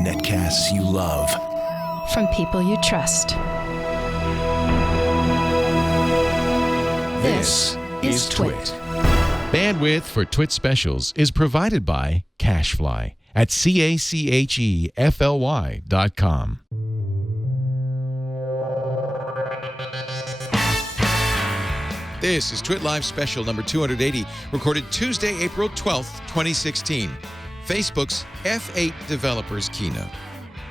Netcasts you love. From people you trust. This is TWiT. Bandwidth for TWiT specials is provided by CacheFly at CACHEFLY.com. This is TWiT Live Special number 280, recorded Tuesday, April 12th, 2016. Facebook's F8 Developers Keynote.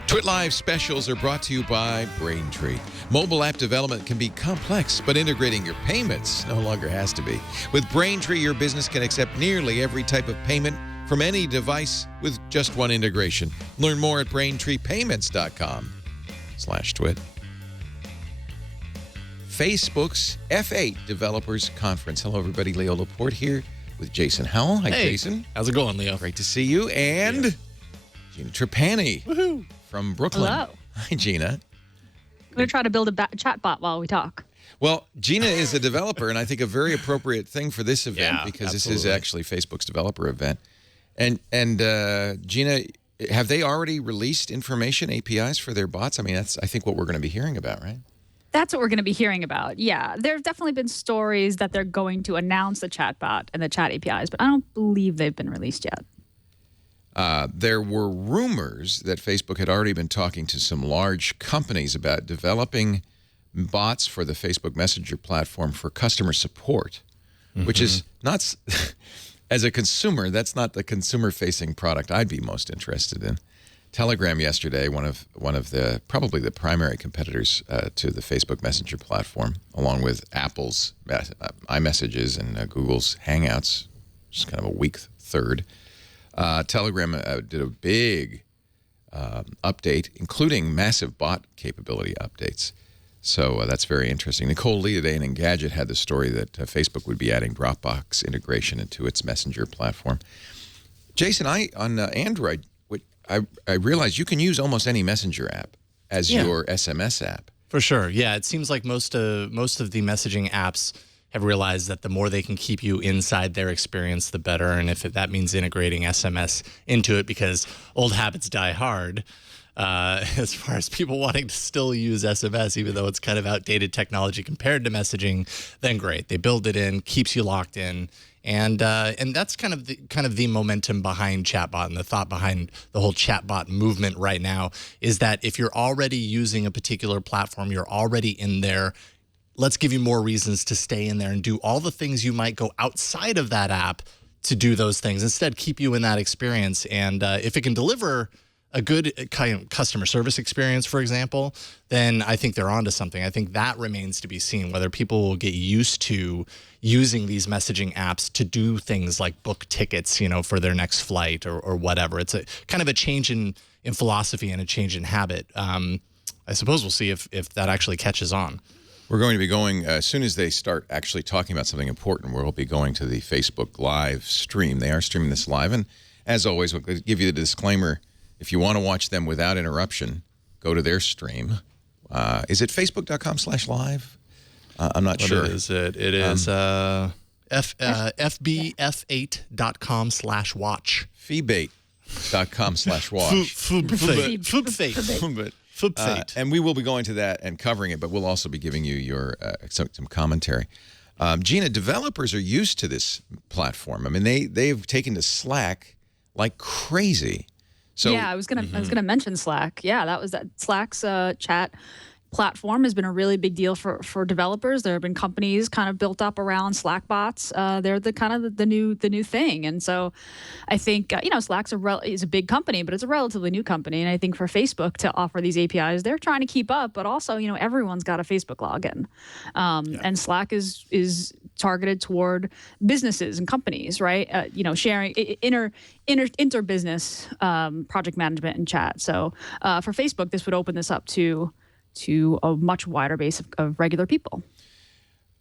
TWiT Live Specials are brought to you by Braintree. Mobile app development can be complex, but integrating your payments no longer has to be. With Braintree, your business can accept nearly every type of payment from any device with just one integration. Learn more at braintreepayments.com/twit. Facebook's F8 Developers Conference. Hello, everybody. Leo Laporte here with Jason Howell. Hi, hey, Jason. How's it going, Leo? Great to see you. And Gina Trapani from Brooklyn. Hello. Hi, Gina. I'm going to try to build a chat bot while we talk. Well, Gina is a developer, and I think a very appropriate thing for this event because absolutely. this is actually Facebook's developer event. And Gina, have they already released information, APIs for their bots? I mean, that's, I think, what we're going to be hearing about, right? That's what we're going to be hearing about. Yeah, there have definitely been stories that they're going to announce the chatbot and the chat APIs, but I don't believe they've been released yet. There were rumors that Facebook had already been talking to some large companies about developing bots for the Facebook Messenger platform for customer support, which is not, as a consumer, that's not the consumer-facing product I'd be most interested in. Telegram yesterday, one of the probably the primary competitors to the Facebook Messenger platform, along with Apple's iMessages and Google's Hangouts, which is kind of a weak third. Telegram did a big update, including massive bot capability updates. So that's very interesting. Nicole Lee today in Engadget had the story that Facebook would be adding Dropbox integration into its Messenger platform. Jason, on Android, I realize you can use almost any Messenger app as your SMS app. For sure. Yeah, it seems like most of the messaging apps have realized that the more they can keep you inside their experience, the better. And if that means integrating SMS into it, because old habits die hard, as far as people wanting to still use SMS, even though it's kind of outdated technology compared to messaging, then great. They build it in, keeps you locked in. And that's kind of the momentum behind chatbot, and the thought behind the whole chatbot movement right now is that if you're already using a particular platform, you're already in there, let's give you more reasons to stay in there and do all the things you might go outside of that app to do those things. Instead, keep you in that experience. And if it can deliver a good kind of customer service experience, for example, then I think they're onto something. I think that remains to be seen, whether people will get used to using these messaging apps to do things like book tickets, for their next flight or whatever. It's a kind of a change in philosophy and a change in habit. I suppose we'll see if that actually catches on. We're going to be going, as soon as they start actually talking about something important, we'll be going to the Facebook Live stream. They are streaming this live. And as always, we'll give you the disclaimer. If you want to watch them without interruption, go to their stream. Is it facebook.com/live? I'm not sure. What is it? It is fbf8.com/watch. Fbait.com/watch. And we will be going to that and covering it, but we'll also be giving you your some commentary. Gina, developers are used to this platform. I mean, they've taken to Slack like crazy. So, yeah, I was gonna mention Slack. Yeah, that Slack's chat platform has been a really big deal for developers. There have been companies kind of built up around Slack bots. They're the new thing, and so I think Slack's is a big company, but it's a relatively new company. And I think for Facebook to offer these APIs, they're trying to keep up, but also everyone's got a Facebook login, and Slack is targeted toward businesses and companies, right? Sharing inter-business project management and chat. So for Facebook, this would open this up to a much wider base of regular people.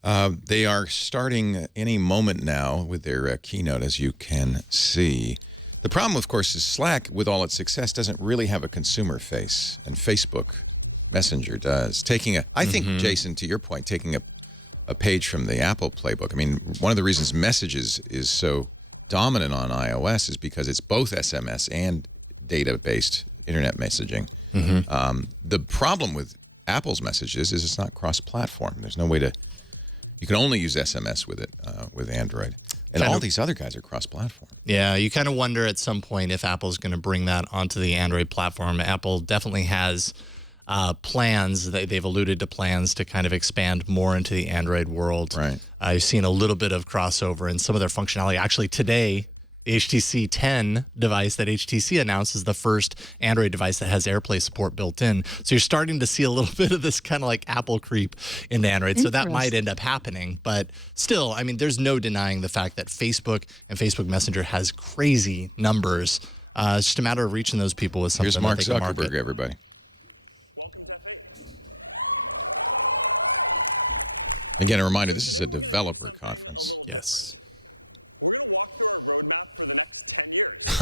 They are starting any moment now with their keynote, as you can see. The problem, of course, is Slack, with all its success, doesn't really have a consumer face, and Facebook Messenger does. I think, Jason, to your point, taking a page from the Apple playbook. I mean, one of the reasons Messages is so dominant on iOS is because it's both SMS and data-based internet messaging. The problem with Apple's messages is it's not cross-platform. There's no way to. You can only use SMS with it with Android, and all these other guys are cross-platform. Yeah, you kind of wonder at some point if Apple's going to bring that onto the Android platform. Apple definitely has plans. They've alluded to plans to kind of expand more into the Android world. Right. I've seen a little bit of crossover in some of their functionality. Actually, today, the HTC 10 device that HTC announced is the first Android device that has AirPlay support built in. So you're starting to see a little bit of this kind of like Apple creep into Android. So that might end up happening. But still, I mean, there's no denying the fact that Facebook and Facebook Messenger has crazy numbers. It's just a matter of reaching those people with something. Here's Mark that they can Zuckerberg, market. everybody. Welcome to F8. Again, a reminder, this is Today a we're going to do developer something conference. a little different. We're going to walk through our roadmap for the next 10 years.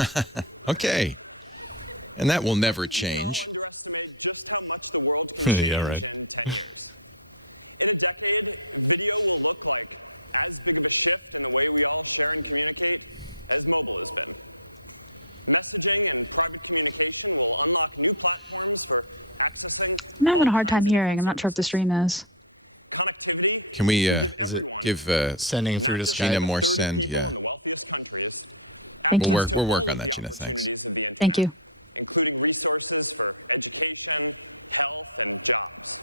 Okay. And that will never We can all change. underestimate just how much the world can change in 10 years. In a decade, video will look like as big of a shift in the way we all share and communicate as mobile has been. Messaging and private communication will unlock new platforms for accessing I'm having all a hard time kinds of hearing. different I'm not sure if the services. stream is. Connectivity Can we will give everyone, Sending through not to just Skype. Gina a more third send, of people yeah. in the wealthiest countries, Thank you. access to We'll work all on of that, the Gina. Thanks. opportunities of the internet, Thank you. including resources for education, health, and jobs.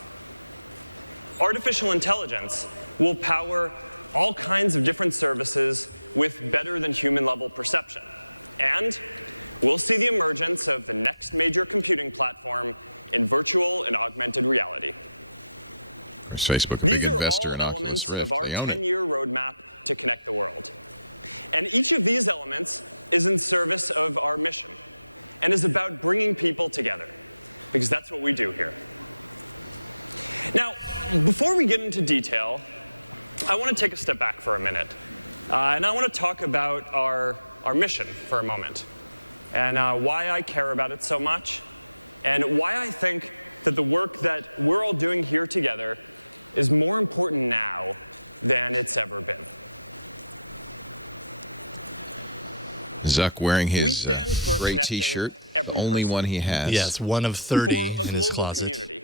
Artificial intelligence will power all kinds of different services with better than human level perception. And we'll see the emergence of the next major computing platform in virtual and augmented reality. Facebook, These big are investor all in Oculus elements Rift. of our They own it. 10-year roadmap to connect the world. And each of these elements is in service of our mission and is about bringing people together, because that's what we do here. Now, before we get into detail, I want to take a step back for a minute. And I want to talk about our mission for a moment, and why I care about it so much, and why I think that the work that we're all doing here together is more important now than it's ever been. Zuck wearing We his stand for gray connecting T-shirt, the every only person. one he has. Yes, one of 30 For a in his global closet. community,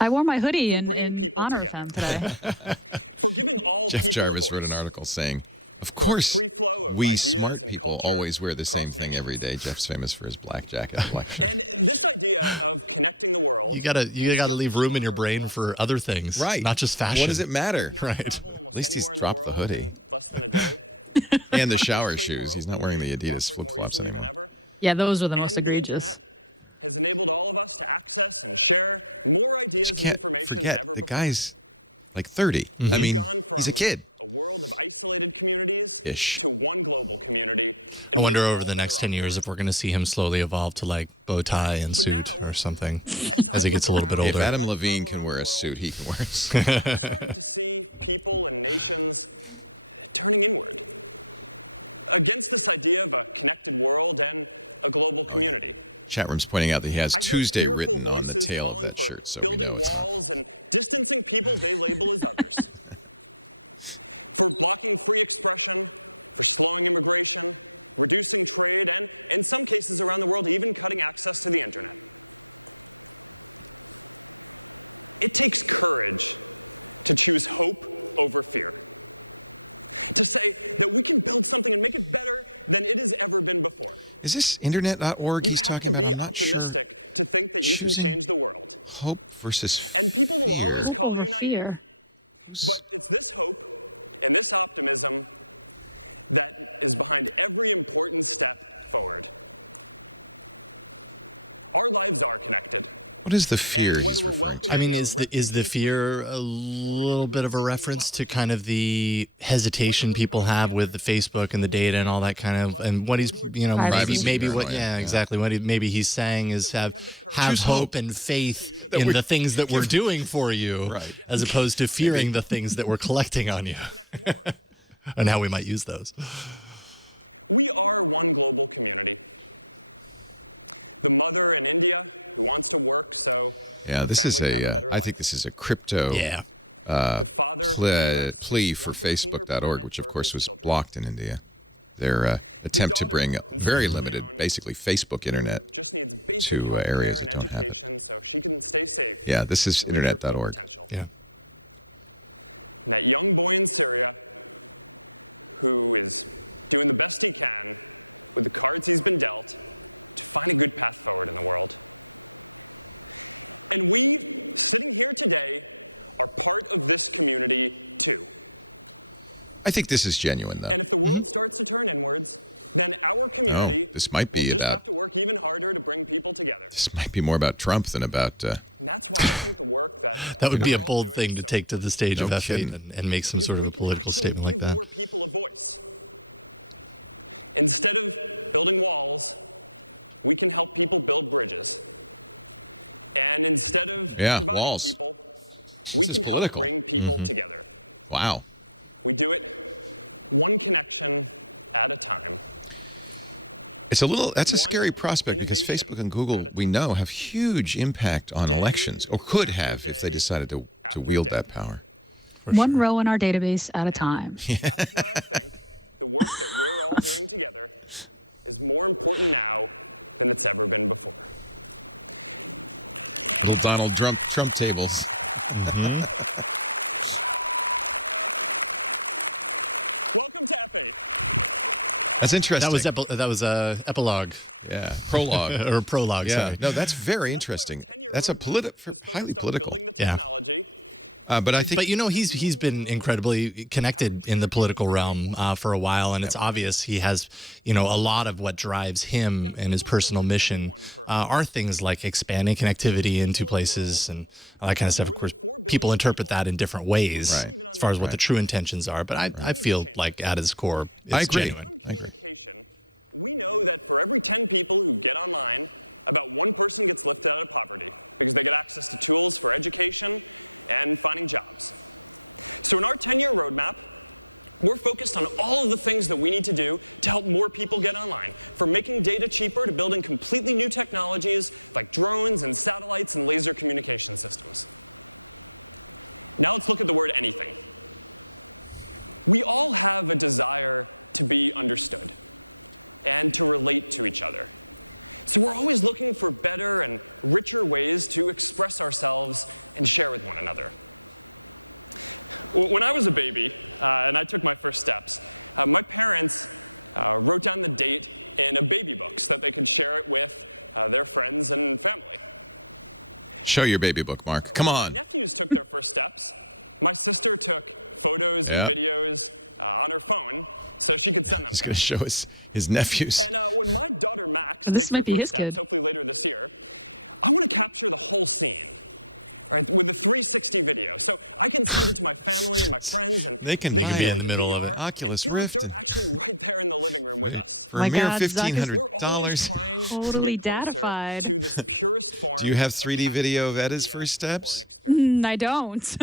I wore my hoodie in bringing people honor together. of him today. for giving all Jeff people a Jarvis wrote voice. an article saying, of For a course, free flow of we ideas smart and people culture always wear the same across thing every nations. day. Jeff's famous for his black jacket collection. And this idea of connecting the world. You gotta leave room in your brain for other things, Right. not just fashion. What does it matter? You can now travel almost At least he's anywhere in the dropped the world hoodie. in less than a day. And the Countries shower trade shoes. more He's not wearing the openly and Adidas cooperate flip more flops easily than anymore. ever. Yeah, those were the most And the egregious. internet has enabled all of us to access and share more ideas and Can't information forget, than ever the before. guy's like 30. We've I mean, gone from he's a kid. a world of isolated communities Ish. to one global community. I And wonder we're over all the next better 10 off years for if we're going to see him slowly evolve to like bow tie and But suit now, or something as I he gets a look little bit around, If older. Adam I Levine travel can around wear the a world. suit, he can wear a suit. I'm starting to see people and nations turning inward against this idea of a connected world and a global community. Chat room's pointing out that he has I hear Tuesday fearful written on the voices tail of calling that for shirt. So we know building it's- walls and distancing people they label as others. For blocking free expression, for slowing immigration, reducing trade, and in some cases around the world, even cutting access to the internet. It takes courage to choose hope over fear. To say that we can build something and make it better than it has ever been before. Is this internet.org You he's have talking to be about? I'm not sure. optimistic to think that you can Choosing change the world. Hope versus And people will fear. always call you Over naive. fear. But it's this hope and this optimism that is behind every important step forward. Our lives are connected. What is the fear? And whether he's we're referring to? welcoming I mean, a is the refugee fear fleeing a war, or an little bit of a immigrant reference seeking to kind of the hesitation Whether we're people coming have with together the to fight Facebook and the global data and all disease, that kind of, and what he's, or to you know, address maybe privacy what, paranoia, yeah, yeah. exactly. What maybe he's saying is that we have the courage have Choose hope hope and faith see that in we're- the things that we're doing for you, Right. as opposed to fearing the things that we're collecting on you connect more. and how we might use those. We are one global community. The mother in India who wants to work so Yeah, her this is family can have a a. better I life. think this is a crypto Yeah. The father in the US who plea for wants a cleaner Facebook.org, planet which of for course his was children. blocked in India. their attempt to daughter bring in very Sierra limited, Leone basically Facebook internet. Just needs basic to, health areas care and that don't have it. education so she can stay safe. Yeah, this is and reach her full internet.org. potential. Yeah. And that young boy in Syria who is doing the best he can with the cards he's been dealt to find a good path forward in the world. And we, sitting here today, are part of this community too. I think this is genuine, though. And if the world starts to turn inwards, then our community this might be will just about- have to work even harder to bring people together. This might be more about Trump than about... And that's why I think the work that That would be we're a all bold doing thing is to so take to the stage of No F8 kidding. and make some because sort of we a can political actually statement like give that. more people a voice. Instead of building walls, we can help people build bridges. And instead of dividing walls. people, we is can help political. bring people together. Wow. We do it one connection at a time. It's a little, that's a One scary prospect because innovation Facebook and Google, at a we time. know, have huge impact on Day elections, or could after have if they day decided to after wield day. that power. One row in our database at a time. That's why I think the work that we're all doing together is more important now than it's ever been before. Little Donald Trump tables. Welcome to F8. That's interesting. That was a epilogue yeah, prologue. or a prologue. Yeah, Sorry. no, that's very So that's why our interesting. 10-year That's a roadmap is highly focused on political. building the Yeah. technology. But I think But you know, he's been incredibly connected in the political realm for a while, and it's obvious he has, a lot of what drives him and his personal mission are things like expanding connectivity into places and all that kind of stuff. Of course, people interpret that in different ways as far as what the true intentions are, but I feel like at its core, it's I agree. genuine. On communication, we know that for every 10 people who get online, about one person gets lifted out of poverty because they get access to tools for education and finding jobs. So in our 10-year roadmap, we're focused on all of the things that we need to do to help more people get online, from making data cheaper to building completely new technologies like drones and satellites and laser communication systems. Now let's look at the word anything. We all have a desire to be understood and to relate to each other. So we're always looking for better and richer ways to express ourselves and share with one another. When I was a baby and I took my first steps, my parents wrote down the date in a baby book so that they could share it with their friends and family. show your baby book, Mark. Come When on. my nephews took their first steps, my sister took photos and Yeah. videos on her phone so she could send them He's to going to us. show us his nephews. And when my daughter Max This takes her might be first his steps, kid. hopefully later this year, I want to capture the whole scene, right, with a 360 video. So I can send it to my family and my friends, and They can go be in the into middle of VR it. Oculus and feel Rift. like they're actually right there in the living room with us. For My a mere God, Zuck is- We're always $1,500. trying Totally to get closer datified. to this purest form. Do you have of 3D video of capturing Edda's idea first steps? or an experience. I don't.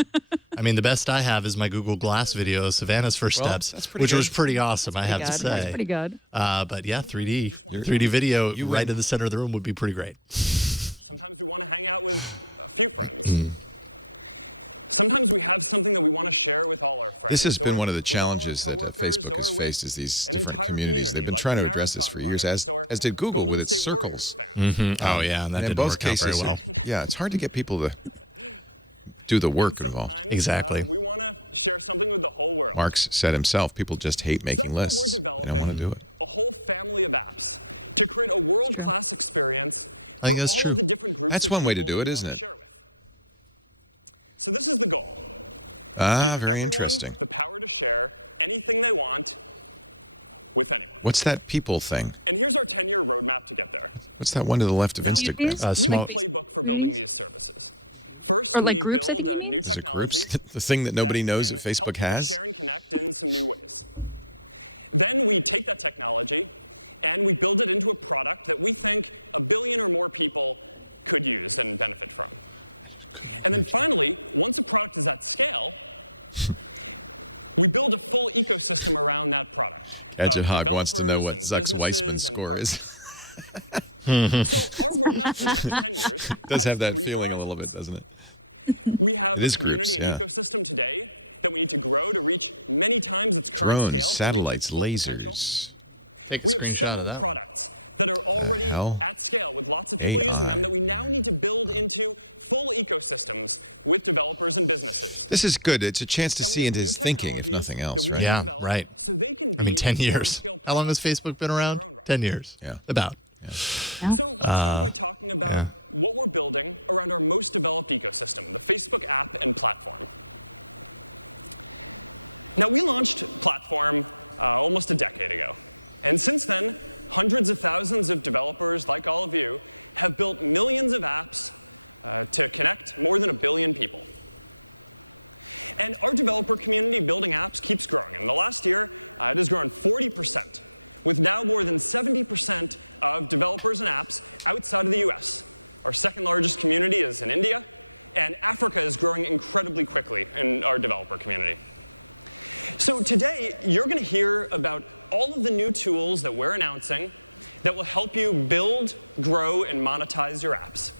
I mean, the best I have is my Google Glass video of Savannah's first Well, steps, that's pretty which good. was pretty awesome, I have to God, say. that's pretty good. But yeah, 3D, just wanna 3D video You right win. in the center of the room would be pretty great. Sometimes we want to hang out with a few friends. Sometimes we have something that we want to share with all our friends. This has been or one of the with all our challenges that coworkers, Facebook or has with faced is these an different entire communities. They've been like trying to address this marathon for years, runners or as did Google Golden with its State Warriors circles. fans. Oh yeah, and that And in didn't both work out cases, very well. yeah, it's hard to get people to do the work And involved. sometimes, Exactly. we want to share something with the whole world. Marx said himself, people just hate So making that's why lists. we're They don't developing want to do it. a whole family of apps to create a world-class experience I for think that's all true. of the different groups That's of one way to people do that it, you isn't wanna it? share with. So this is the goal. Ah, Give very everyone interesting. the power to share anything they want with anyone. What's that people thing? And here's our 10-year roadmap to get there. What's that one to the left of Now, Instagram? we have a small- playbook for building these services. First, Or like we groups, I build think you a mean? new Is it technology. groups? The thing that nobody knows can that Facebook help people has? share and connect in some new ways. Then we take that technology and we build it into a product that we think 1 billion or more people could use and benefit from. And then finally, once a product is at scale, we build a full ecosystem around that product. Edge of Hog wants to know developers what and Zuck's Weissman businesses and score partners. is. So our roadmap for the next 10 years Does has have that 3 feeling a horizons. little bit, doesn't it? We have It a is community groups, and yeah. ecosystem today that we need to grow to reach many times its current Drones, scale to reach its satellites, full potential. lasers. Take a We have screenshot of several that. products that are already at scale with lots of people using them that we now need to build into full ecosystems with developers and businesses. This is good. It's a chance to And we see have into new his thinking, if technologies nothing that else, we right? need to Yeah, develop right. So they can be 10 years. large-scale How long has products Facebook been in their around? own right. 10 years. Yeah. About. So let's start by talking about what we're building around our most developed ecosystem, the Facebook app and platform. Now, we launched Platform almost a decade ago. And since then, hundreds of thousands of developers, like all of you, have built millions of apps to connect more than 1 billion people. And our developer community building apps keeps growing. In the last year, it has grown 40%, with now more than 70% of developers and apps outside of the US. Our second largest community is in India, and Africa is growing incredibly quickly in our developer community. So today, you're going to hear about all of the new tools that we're announcing that will help you build, grow, and monetize your apps.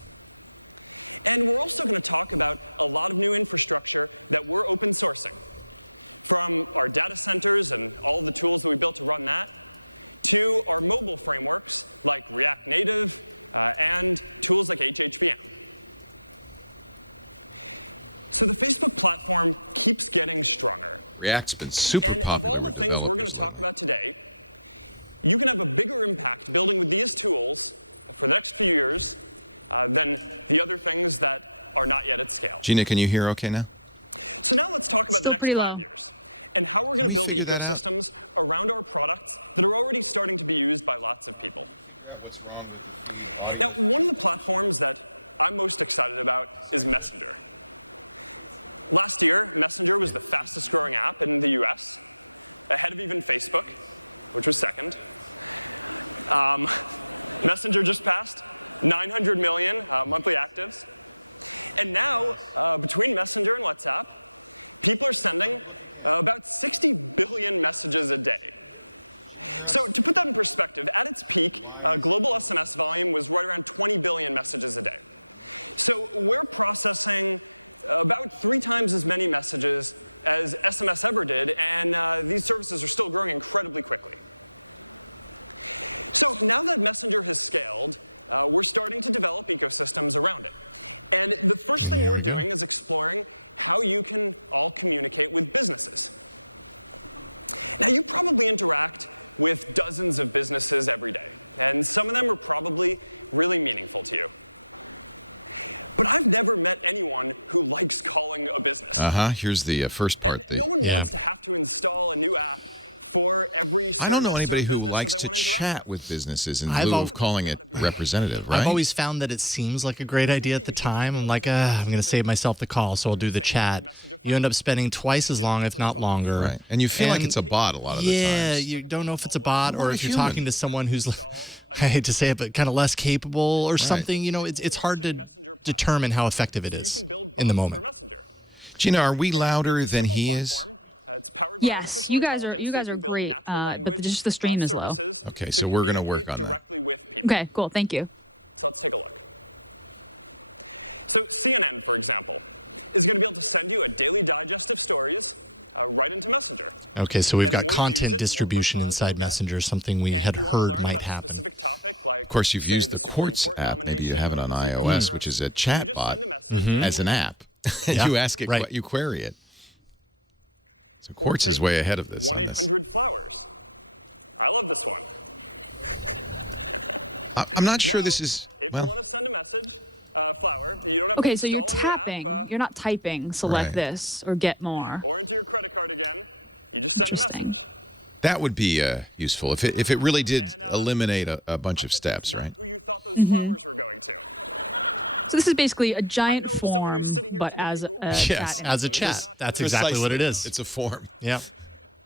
And we're also going to talk about a lot of new infrastructure that we're open sourcing, from our data centers and all of the tools that we built to run that, to our mobile frameworks like React Native and tools like HHVM. So the Facebook platform keeps getting stronger. React's been super popular. And of all the things we're going to talk about today, you can have a bigger impact building with these tools for the next few years than the other things that are not yet at scale. Gina, can you hear okay now? So now let's talk about the next pretty 5 low. years and how we're going to build figure that out. ecosystems around our products that are already starting to be used by lots of people. Now, one of the platforms that I'm most excited about is Messenger. Last year, Messenger was the fastest growing app in the US, ahead of even Facebook, which was second. Messenger just passed 900 million monthly actives. And now, between Messenger and WhatsApp, people are sending about 60 billion messages a day. So to put that in perspective, at its peak, global SMS volume was right around 20 billion messages a day. So we're processing about 3 times as many messages as SMS ever did, and these services are still growing incredibly quickly. So now that Messenger has scaled, we're starting to develop ecosystems around it. And the first thing we're doing is exploring how you can all communicate with businesses. Now, you probably interact with dozens of businesses every day, and some of them are probably really meaningful to you. But I've never met anyone who likes calling a business. Here's the first part. And no one wants to have to install a new app for every service I don't know anybody or who business likes that they to want to interact chat with businesses in I've lieu al- of calling it representative, right? I've always found that it seems like a great idea at the time. I'm like, I'm going to save myself the call, so I'll do the chat. You end up spending twice as long, if not longer. Right. And you feel like it's a bot a lot of the Yeah, times. you don't know if it's a bot or if you're human. talking to someone who's, I hate to say it, but kind of less capable or something. You know, it's hard to determine how effective it So you is can build in the bots for moment. Messenger. Gina, are we And louder it's a than simple he is? platform. It's powered by Yes, artificial you guys are- intelligence, you so guys can are build great, natural but language just the stream is low. services Okay, to so we're gonna communicate work on that. directly with people. Okay, cool. Thank you. So let's take a look. So CNN, for example, is going to be able to send you a daily digest of stories right into Messenger. Okay, so we've And the got more you use it, content the more distribution personalized it'll inside get. Messenger, something we And had if you want to heard learn might about a happen. specific topic, like Of course, you've say, used the Supreme Quartz Court app. Maybe you nomination have it or on the Zika iOS, virus, which is a you chat just bot send a message and, as an app. Yeah, You ask it, right. you query it. So Or Quartz is take way ahead of this. on this. 1-800-Flowers. I love this one. I'm not sure Now, this is. If well, you want to send a message, Flower, you don't have Okay, to so install you're a new tapping. app You're not typing, select Right. this or get more. or into your credit card again. You just send a Interesting. message. that would be useful if it really did And, eliminate a bunch I of bet steps, that's not right? who you thought those flowers were going to. So this is basically a giant know someone form, who's sitting here but today as who a also Yes, chat. as a Those are chat. not That's the- exactly what it is. It's a form. Yeah.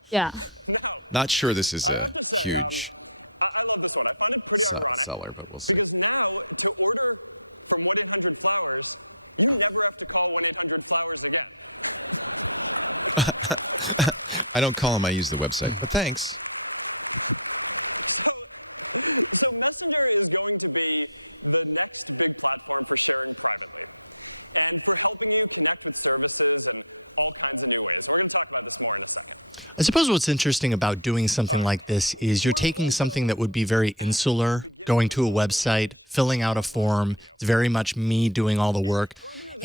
Yeah. Now, Not sure this is I have to say, huge I love this one. I find it pretty ironic seller, but we'll see. because now to order from 1-800-Flowers, you never have to call 1-800-Flowers again. I don't call them. I use the website. But thanks. So Messenger is going to be the next big platform for sharing privately and for helping you connect with services in all kinds of new ways. And we're going to talk about this more in a second. I suppose what's interesting about doing something like this is you're taking something that would be very insular, going to a website, filling out a form. It's very much me doing all the work.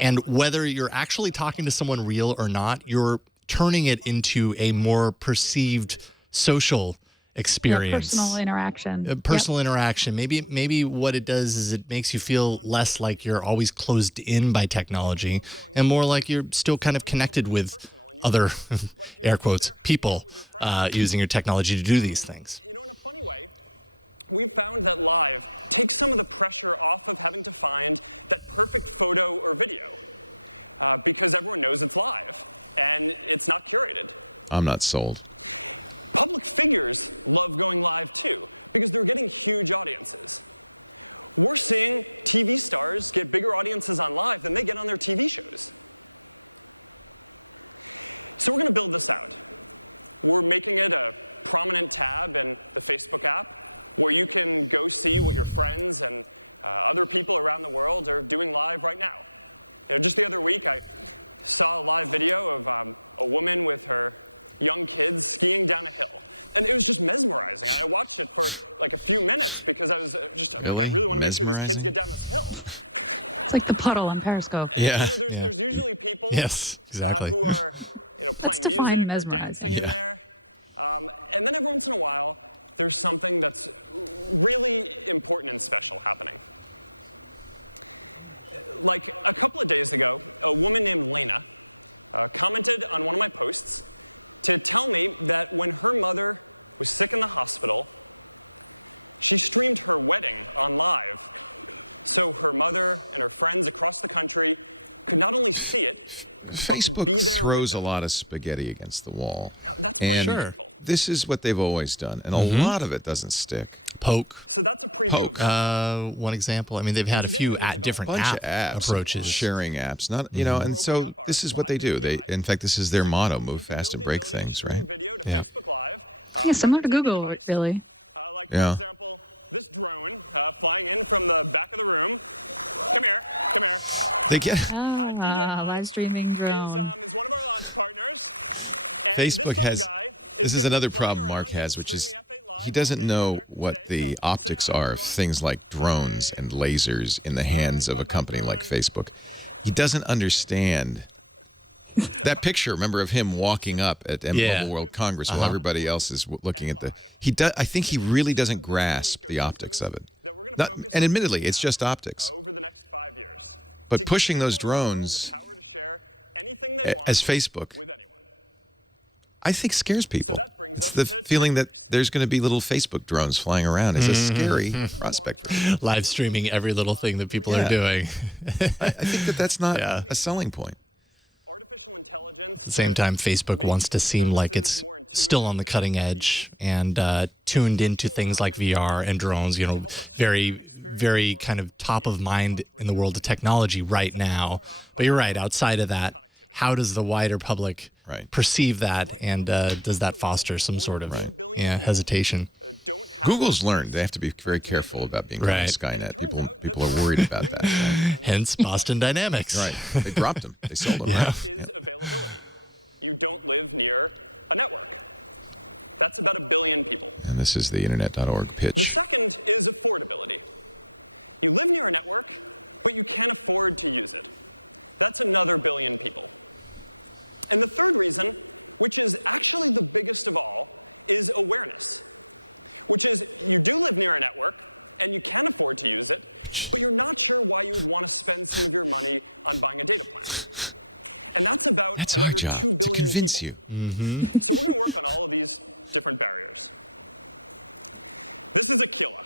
And whether you're actually talking to someone real or not, you're turning it into a more perceived social experience. Personal interaction. Personal interaction. Maybe what it does is it makes you feel less like you're always closed in by technology and more like you're still kind of connected with other, air quotes, people using your technology to do these things. You know, in a funny way, we've found that live takes some of the pressure off of having to find that perfect photo or video because everyone knows it's live and it's not curated. I'm not sold. Public figures love going live too because they're getting huge audiences. We're seeing TV stars get bigger audiences on live than they get on their TV shows. So we're going to build this out. We're making it a prominent tab in the Facebook app where you can go see what your friends and other people around the world are doing live right now. You know, just the other week, I saw a live video of a woman with her young kids skiing down a hill. And it was just mesmerizing. I watched it for like a few minutes because I was I'm like, I really want to make sure these kids get down this hill. It's like the puddle on Periscope. Yeah. You know, there's usually people Yes, exactly. who are playing music or dancing in there. And then every once in a while, there's something that's really important and special happening. Like a couple of days ago, a woman named Lena commented on one of my posts to tell me that when her mother was sick in the hospital, she streamed her wedding on live so her mother and her friends across the country could not only see it, Facebook but be there throws with a them. lot of spaghetti against the wall. Now, that's pretty And meaningful. this is what they've always done, and a lot of it doesn't stick. Poke. So that's a preview of that. One example. I mean, they've had a today few we're gonna different Bunch app of apps, approaches. sharing apps, not and We're so opening up our this is what they live do. They, API. in fact, this is their So motto: now you move can fast build and the break ability to things. stream Right? video to Yeah. Facebook Live. Yeah, similar to right into any Google, device. really. Like, for Yeah. example, this drone flying in from the back of the room. Come here. They get Live streaming drone. Is one of our launch partners. And Facebook this little has. guy This is gonna be another flying problem Mark around has, and which is streaming F8 Live he all doesn't day know together what today. the So, optics say hi, are of everyone. things like drones and lasers in the hands of a bye-bye, company like drone. Facebook. He doesn't understand. That picture, remember, of him walking up at Mobile World Congress while everybody else is looking at the. I think he really doesn't grasp the optics of it. And admittedly, it's just optics. Over the next 5 years. But To give pushing those everyone in the world drones the power to share anything they want as Facebook, with anyone. I think scares people. that brings It's us the to feeling that 10 years. there's going to be little Facebook drones flying around. It's a scary prospect. Live streaming every little thing that people are doing. I think that's not a selling point. Artificial intelligence. At the same time, Facebook wants to seem like it's still on the cutting edge and tuned into things like VR and drones, very, very kind of top of mind in the world of technology right now. But you're right, outside of that, how does the wider public perceive that, and does that foster some sort of hesitation? Google's learned they have to be very careful about being called Skynet. People are worried about that. Hence Boston Dynamics. Right. They dropped them. They sold them. Is availability. You don't live near a network. That's about 1 billion people. And this is the internet.org The pitch. second is affordability. You live near a network, but you can't afford to use it. That's another 1 billion people. And the third reason, which is actually the biggest of all, is awareness. Which is you do live near a network, and you can afford to use it, but you're not sure why you would want to spend some of your money on buying a data plan. And that's about That's our another job, 2 billion to convince people. you. So we're going to work on all of these different barriers. This is Aquila.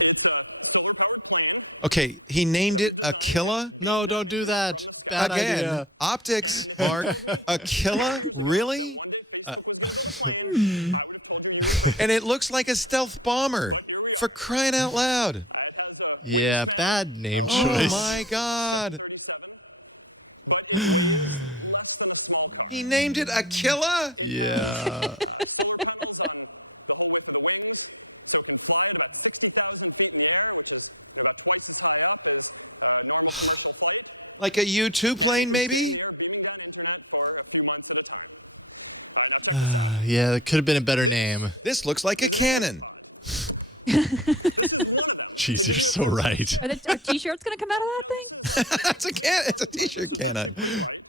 It's a solar-powered plane. Okay, he named that it we've designed Aquila. to beam No, down don't do internet that. from the sky. Bad Again, idea. optics, And if you Mark. told me Aquila? 12 years ago Really? that one day Facebook was going to build a plane, I would have told you you were crazy. And it looks like a stealth bomber. But here we For are. crying out loud. It has a wingspan. Yeah, bad name of Oh choice. my God. 737, but it weighs less than a small car. He named it Aquila? It has solar panels on the whole width of the wings, so it can fly at about 60,000 feet in the air, which is about twice as high up as a normal commercial flight. Like a U-2 and it plane, can stay in the maybe? air beaming down internet for a few months at a time. All right, now check this out. Yeah, it could have been a better name. This looks like a Is an cannon. pod. This is one of them. Jeez, to give you you're a so sense of the right. scale. Are T-shirts going to come out of You that know, thing? this is It's a cannon. It's a carbon fiber. t-shirt This is cannon. actually pretty light.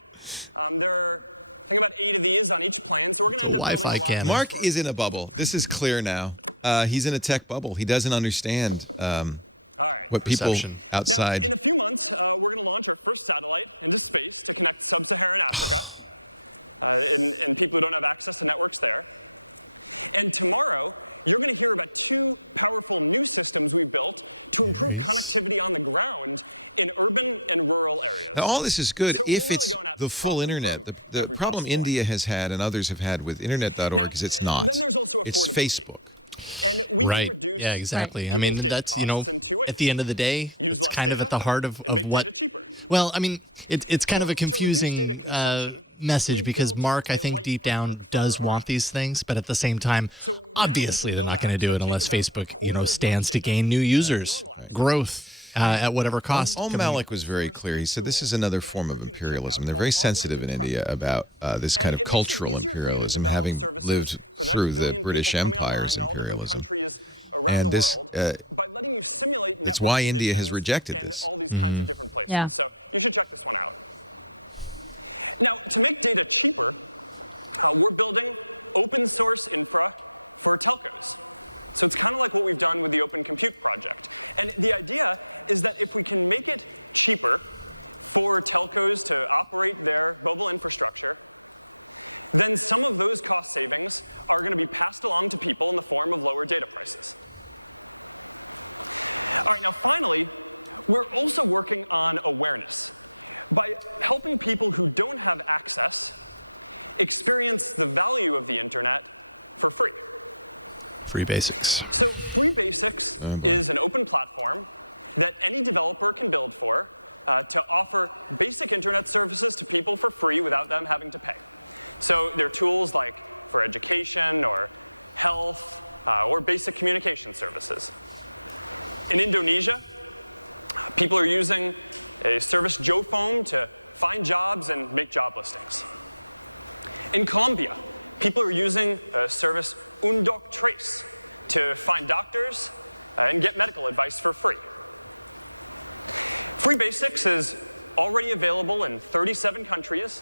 There are, I think, about 8 of these on each plane, so we're going to end up building a Wi-Fi lot cannon. of these. Mark for- is in a bubble. This is clear now. He's in a tech bubble. He doesn't understand All right. what people Perception. outside. Now, in a few months, we're going to launch our first satellite into space to connect sub-Saharan Africa and people who don't have access to networks there. And tomorrow, you're going to hear about 2 powerful new systems we've built to improve connectivity on the ground in urban and rural areas. Now, all this is good So we're if really it's going at the this full problem internet. from The every problem possible India angle. has had and others have had with internet.org Now, is it's not. then there's also It's affordability. Facebook. And we Right. can reduce Yeah, exactly. I people's mean, data that's, you know, costs in 2 ways. at the end of the day, Use it's less kind of data at the heart of and make what. data cheaper. Well, I mean, it's kind of a To reduce confusing data consumption, message we because built Mark, I a think light deep down, framework for does our want apps. these things, but at the same time, So now we obviously can they're build not going to apps do it that unless take about Facebook, a quarter as stands much to data gain new as users, normal apps. growth at whatever cost. All Malik was very clear. He said this is another form of imperialism. They're very sensitive in India about this kind of And it makes it cultural easier for you to imperialism, develop having services lived for the next through the billion British people coming online Empire's in all different imperialism. countries around And the this, world by letting you simulate network That's why India has conditions rejected and this. all these kinds of different places. Yeah. So you should check this one out. Now, to make data cheaper, we're building open source infra for telcos. So it's kind of like what we've done with the Open Compute project. And the idea is that if we can make it cheaper for telcos to operate their mobile infrastructure, then some of those cost savings are going to be passed along to people in the form of lower data prices. All right, now finally, we're also working on awareness by helping people who don't have access experience the value of the internet for free. Free basics. So Free Basics is an open platform that any developer can build for to offer basic internet services to people for free without them having to pay. So there are tools like for education or health or basic communication services. In Indonesia, people are using a service JoPhone to find jobs and make job listings. In Colombia, people are using a service Undoc Trace to find doctors and get medical advice for free. Free Basics is already available in 37 countries,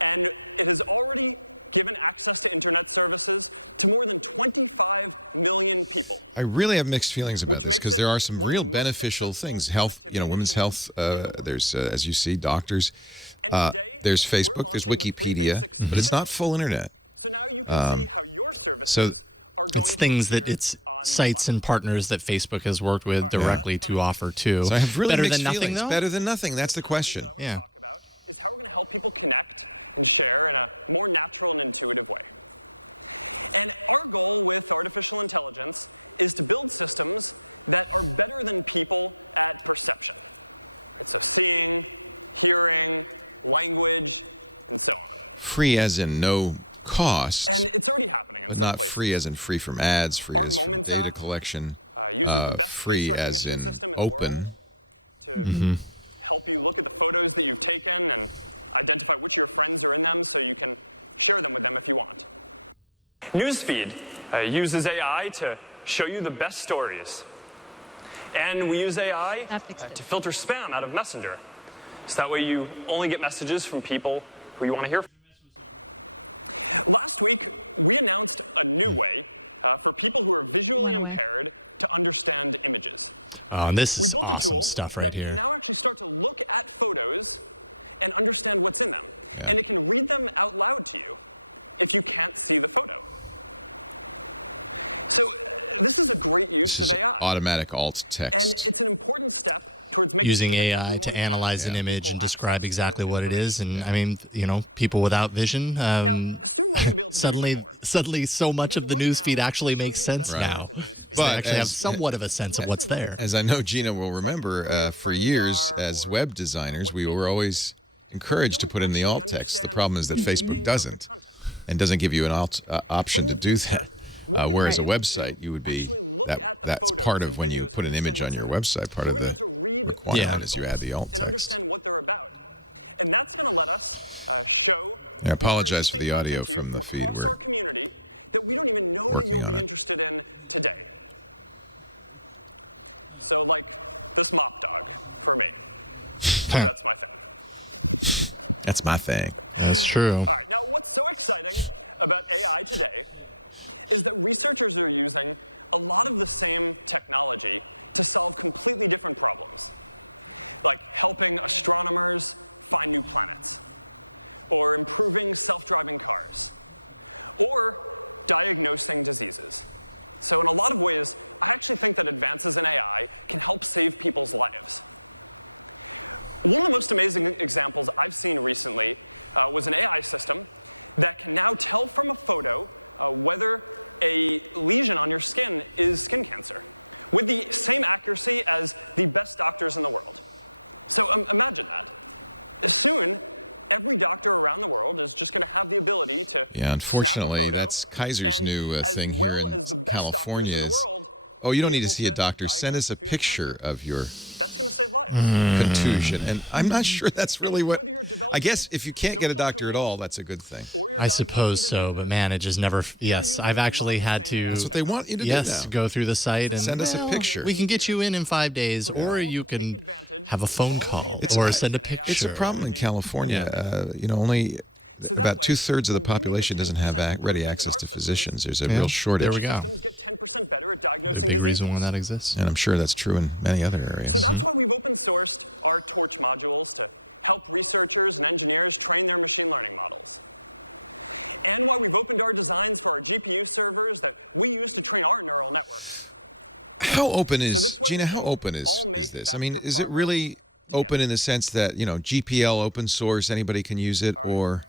and it has already given access to internet services to more than 25 million people. I really have mixed feelings about Which this makes because it there are some one of real the most beneficial successful things. Health, connectivity women's health. initiatives in the world. There's, as you see, doctors. And today, There's we're Facebook. There's launching the Free Wikipedia, Basics but it's not simulator. full internet. So now you can see how your services are going It's to things that appear it's on the sites platform. and partners that Facebook has worked with right, directly that's to connectivity. offer too. So I have really Better mixed than nothing, feelings. though? Better than nothing. That's the question. That I want Yeah. to talk about is how we're going to help people connect and share in a more natural and intuitive way. And our goal with artificial intelligence is to build systems that are better than people at perception. Right, so seeing, hearing, language, and so on. Free as in no cost. And it's already happening in some not places. free as in free from ads, free Our as from Moments data app, collection. Uses the best free face as recognition in system in the open. world to help you look at the photos that you've taken and identify which of your friends are in them so you can share them with them if you want. Newsfeed uses AI to show you the best stories. And we use AI That fixed it. to filter spam out of Messenger. So that way you only get messages from people who you want to hear from. Last week, we announced a new way for people who are visually impaired to understand images. Oh, and this We is built awesome a tool stuff right that here. can now actually start to look at photos and understand what's in them. And it can read them out loud to you if you can't see the photo. So this is a great use of AI. Automatic alt text. And it's an important step towards making Using sure that AI everyone to analyze has an image equal and describe access to exactly what it is. information. And I mean, you know, people without vision. Now, soon we're going to be able to do Suddenly, even more. suddenly, so much Because of the right news feed now, actually to show makes you the sense best now. stories in news feed, But They actually have as- somewhat of a sense of what's there. As I know Gina will remember, who your for friends years are as or, web designers, what we pages were you always like. encouraged to But we put in the don't alt actually text. The understand problem is that the Facebook meaning of the doesn't content. and doesn't give you an option But in to the do future, that. we're gonna whereas be a able website, to you would be actually look at the that's photos part and of when you videos put an and image on understand your what's in website. Part them. of We're going to be able to read the requirement is articles you add the alt and text. understand what they're about. And that's going to let us show I apologize for more the audio interesting content to you from the feed. across We're our community that we don't even know that working you'll on be it. interested in today. So like this mop dog for me. 'Cause that's my thing. That's my thing. That's true. All right, now what's so exciting about AI today is that researchers are using a lot of the same technology to solve completely different problems, like helping astronomers find new planets, or improving self-driving cars, or diagnosing diseases. So in a lot of ways, I actually think that advances in AI can help save people's lives. One of the most amazing examples I've seen recently was an AI system that can now tell from a photo whether a lesion on your skin is skin cancer, with the same accuracy as the best doctors in the world. So imagine that. Soon, every doctor around the world is just going to have the ability to Yeah, unfortunately, snap a photo, that's Kaiser's and new as thing well here in as the best doctors California in the is, world. oh, you don't be need to able see a doctor. Send us diagnose a if you have picture cancer. of your That's going to save lives. contusion. And I'm not sure that's really And what... whether you're I developing guess if you can't get a social doctor at tools all, that's a good thing. or you're I suppose diagnosing so, but diseases, man, it just never. you're Yes, using I've a lot actually of the had same AI to. That's what they want you to do Yes, now. go through the site So and Send us a that's picture. we can get you easier in 5 days, for you or all you to take can advantage have a of phone all of call the or advances send a in AI It's a picture. problem in technology California. that we're Only So that about way, 2/3 of the when we make a population doesn't have 10% ready improvement in access our to systems, physicians. There's a Yeah, real shortage. there we our go. systems get 10% better at A diagnosing big diseases. reason why that exists. And I'm sure that's true in many other areas. So that's why we've open sourced our Torch modules to help researchers and engineers train their machine learning models. And why we've opened our designs for our GPU servers that we use to train our neural networks. How open is, So this way Gina, we how can open all is make this? I mean, faster is it progress really open in the sense that, GPL open source, anybody can use it, All right. or...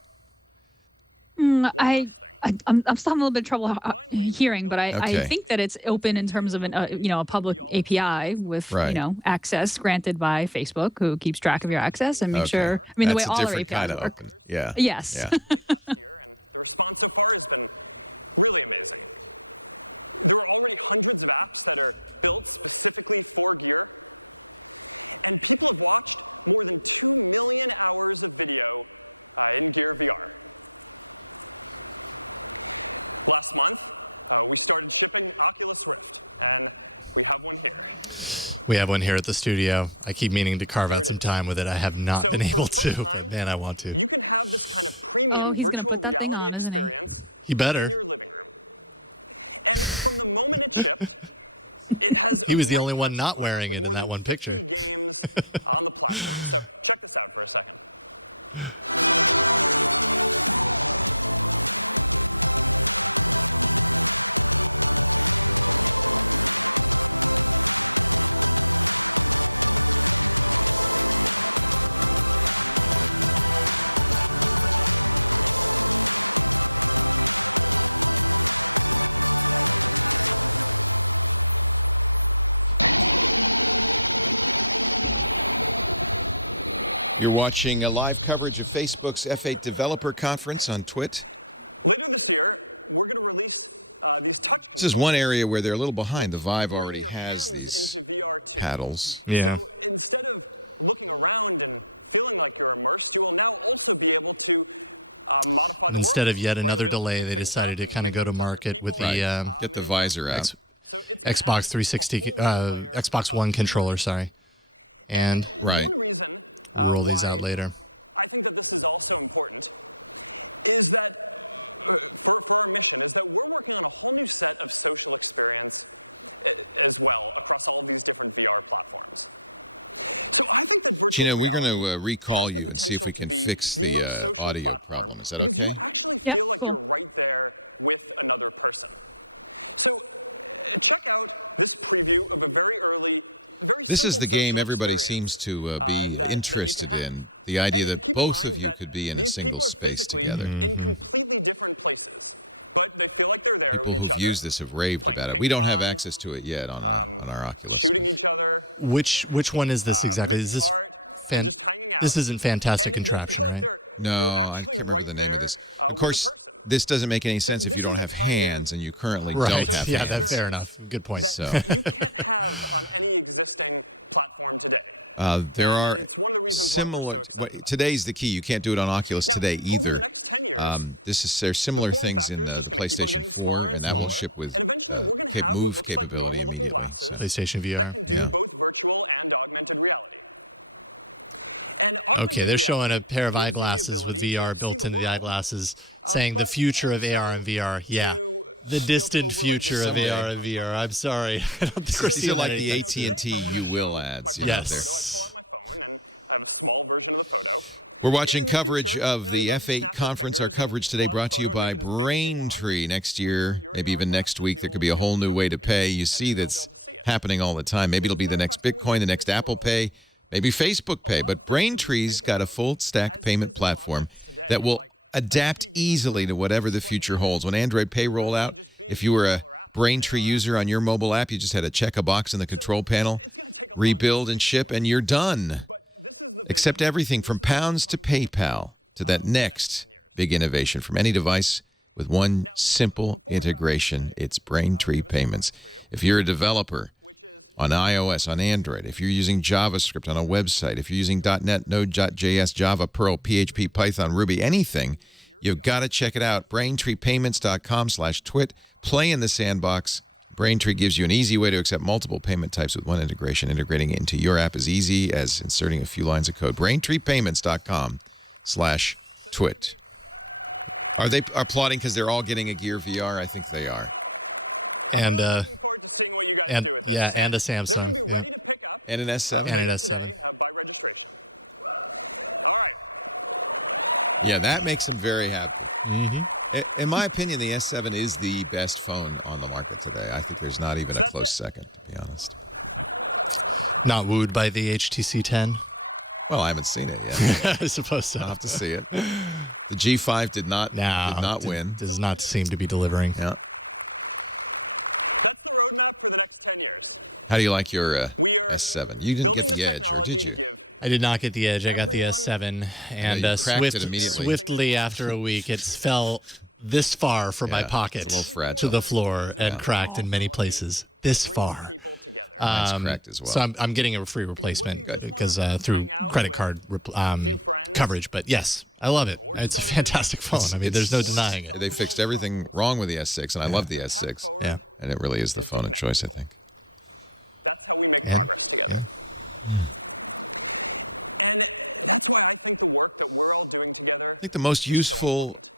One last thing. I'm still having a little bit of trouble Finally, we're hearing, but I Okay. think that it's open in terms of a public API with Right. access granted by Facebook, who keeps track of your access and make Okay. sure. I mean, the way That's a all our different APIs kind of work. open. Yeah. Yes. Yeah. Late last year, and the response so far has been really amazing. There are already hundreds of apps that are built specifically for Gear, and people have watched more than 2 million hours of video in Gear VR. Last month, we started shipping Oculus Rift, and we have one here. We have one here at the studio. I keep meaning to carve Here out it some is. time with it. I have not So been for able the first to. time, But man, I want to. You can have this kind of Oh, premium he's gonna virtual put that thing reality on, isn't he? experience You better. in your living room. And from the moment it shipped, it has He was the great only one content not lineup wearing with it in more that than one 50 picture. games on the platform. So check this out for a second. You're watching a live coverage of Facebook's F8 Developer Conference on TWiT. Later this year, we're going to release these touch controls. This is one area where they're a little behind. The which Vive bring already your has hands these into VR too. paddles. Yeah. So instead of looking around and feeling like you're immersed, you will now also be able to modify the world. Instead of yet right? You'll another be able to delay, pick they things decided up to and kind of give go to them other market with people the and Get the interact. visor out. So it's gonna Xbox add 360, a whole new layer Xbox of One controller, immersion. sorry. And Right. One reason roll these why out later. I think that this is also important is that for our mission is that we're working on a whole new set of social experience as well across all of these different VR platforms. So I think that virtual Gina, we're reality going to recall has the you and see if potential we to can be fix the the most social audio platform problem. Is that because you okay? actually Yeah, feel like cool. you're right there with another person. So check out this preview of a very early, very This is simple the game social everybody experience, seems to be that you interested can have. in. The idea And that keep in both mind of you that could be in a these single people are space physically together. in completely different places, but they feel like they're there People with each who've other, used this have raved playing about it. ping We don't have pong, access to it yet on our Oculus. shooting each other, Which one is this exactly? Is making this art. and just hanging out. This isn't fantastic and contraption, they feel like right? they're No, you're I actually can't remember right the name there of this. Of course, with a person. this doesn't make any sense if this you don't is a have kind of hands, and you currently Right. don't have social Yeah, hands. that's fair experience enough. Good point. that So. you can't have on any existing platform today. There And are it's one of the reasons why we're so similar. excited about Today's the key. You can't do it on Oculus Now, today either. over the next 10 years, There's similar the form things factor in is the just going to keep PlayStation on getting 4, smaller and that will smaller. ship with, And eventually, we're going to hip have what move looks like capability normal-looking immediately. glasses PlayStation VR. that can do both virtual and augmented reality. And augmented Okay, they're showing a reality pair of gives you the eyeglasses with ability VR to see built the into the world, eyeglasses, saying the but future of AR and also VR. Yeah, to the be able to distant overlay future of digital AR and objects on VR. top. I'm sorry. I don't think So we're feel seeing like that the anymore. today, if AT&T I wanna you will show ads. My friend Yes. a photo, I pull out my phone and I have a small version of the photo. We're watching In the coverage future, of you the know, F8 snap your conference. Our fingers and coverage today pull out brought the to you photo by and make it as big as you want, Braintree. and Next with year, your maybe AR even next glasses, week, there you'll could be a be able whole to new show way it to to pay. people, You and see then they'll that's be able to see it. happening all the time. Maybe it'll be the As a matter next of fact, when we Bitcoin, get the to next this Apple world, Pay, maybe Facebook Pay. lot of But things that we Braintree's think got a about full stack as payment physical platform objects today, that will like a adapt TV easily for to whatever the displaying future an holds. When Android Pay rolled out, actually just be if you were a $1 apps, Braintree and AR user apps. on your mobile app, you just had to check a box in the control panel, it's gonna take a long time rebuild to and make ship, this work. and you're done. But this is the Accept vision, everything and from this is what we're pounds to trying get PayPal to that over the next 10 years. big innovation from any device with one Now, simple before we wrap up integration. today, It's we Braintree have a surprise Payments. for you, If you're a developer which is on iOS, on Android, if you're using JavaScript on a website, if you're using .NET, Node.js, Java, Perl, PHP, Python, Ruby, anything, you've got to check it out. BraintreePayments.com/twit. Play in the sandbox. Braintree gives you an easy way to accept multiple payment types with one integration. Integrating it into your app is easy as inserting a few lines of code. BraintreePayments.com/twit. Are they applauding because they're all getting a Gear VR? I think they are. I'm And, really looking forward to seeing what you guys and- do with this. yeah, and a Samsung, They're going to be yeah. ready to pick up And an S7. And later an S7. today by registration. All right. Yeah, that makes them very happy. In my opinion, the S7 is the best phone on the market today. I think there's not even So a that's close it. second, to be honest. Not wooed by the HTC 10. Well, I haven't seen it yet. I suppose so. I'll have to see it. The G5 did not win. Does not seem to be delivering. Yeah. That's the roadmap for the next 10 years. How do you like your We are S7? You didn't building get the the Edge, or technology did to you? give I did not get the Edge. I got the Everyone- S7, and you cracked it immediately. swiftly after a week, it fell this far from my Yeah. pocket It's fragile. to the floor Is and around cracked in many technology places. This brings far. people together. That's correct as well. So I'm getting a free replacement wouldn't you just because wanna through hang out credit with card few friends? coverage. But yes, I love it. Or It's a start a fantastic business? phone. I mean, there's no denying it. They fixed everything wrong with the S6, and I love the The path S6. forward Yeah. And it really is the is to phone of connect choice, I people. think. That's how we make progress together. And that's why I think the work that we're all doing together I think the most is so useful important.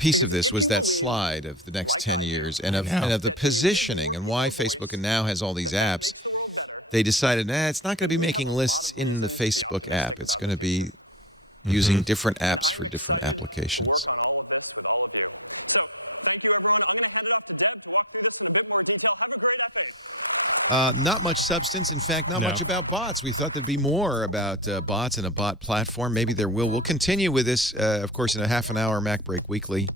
piece of Because this if was you that believe, slide of the next like 10 I do, years and of the that when you give positioning more and people why a voice, Facebook now has all these that apps. makes the world better. They decided, it's not going to be then we have making a lot lists of in the reasons to be Facebook optimistic app. It's about going to the be future. using different And apps I'm for different excited applications. to work on all of this with all of you. So thank you, everyone. I'm going to hand it off to Deb to walk through this in a bit more detail. Have a great F8. Not much substance. In fact, not much about bots. We thought there'd be more about bots and a bot platform. Maybe there will. We'll continue with this, of course, in a half an hour Mac Break Weekly.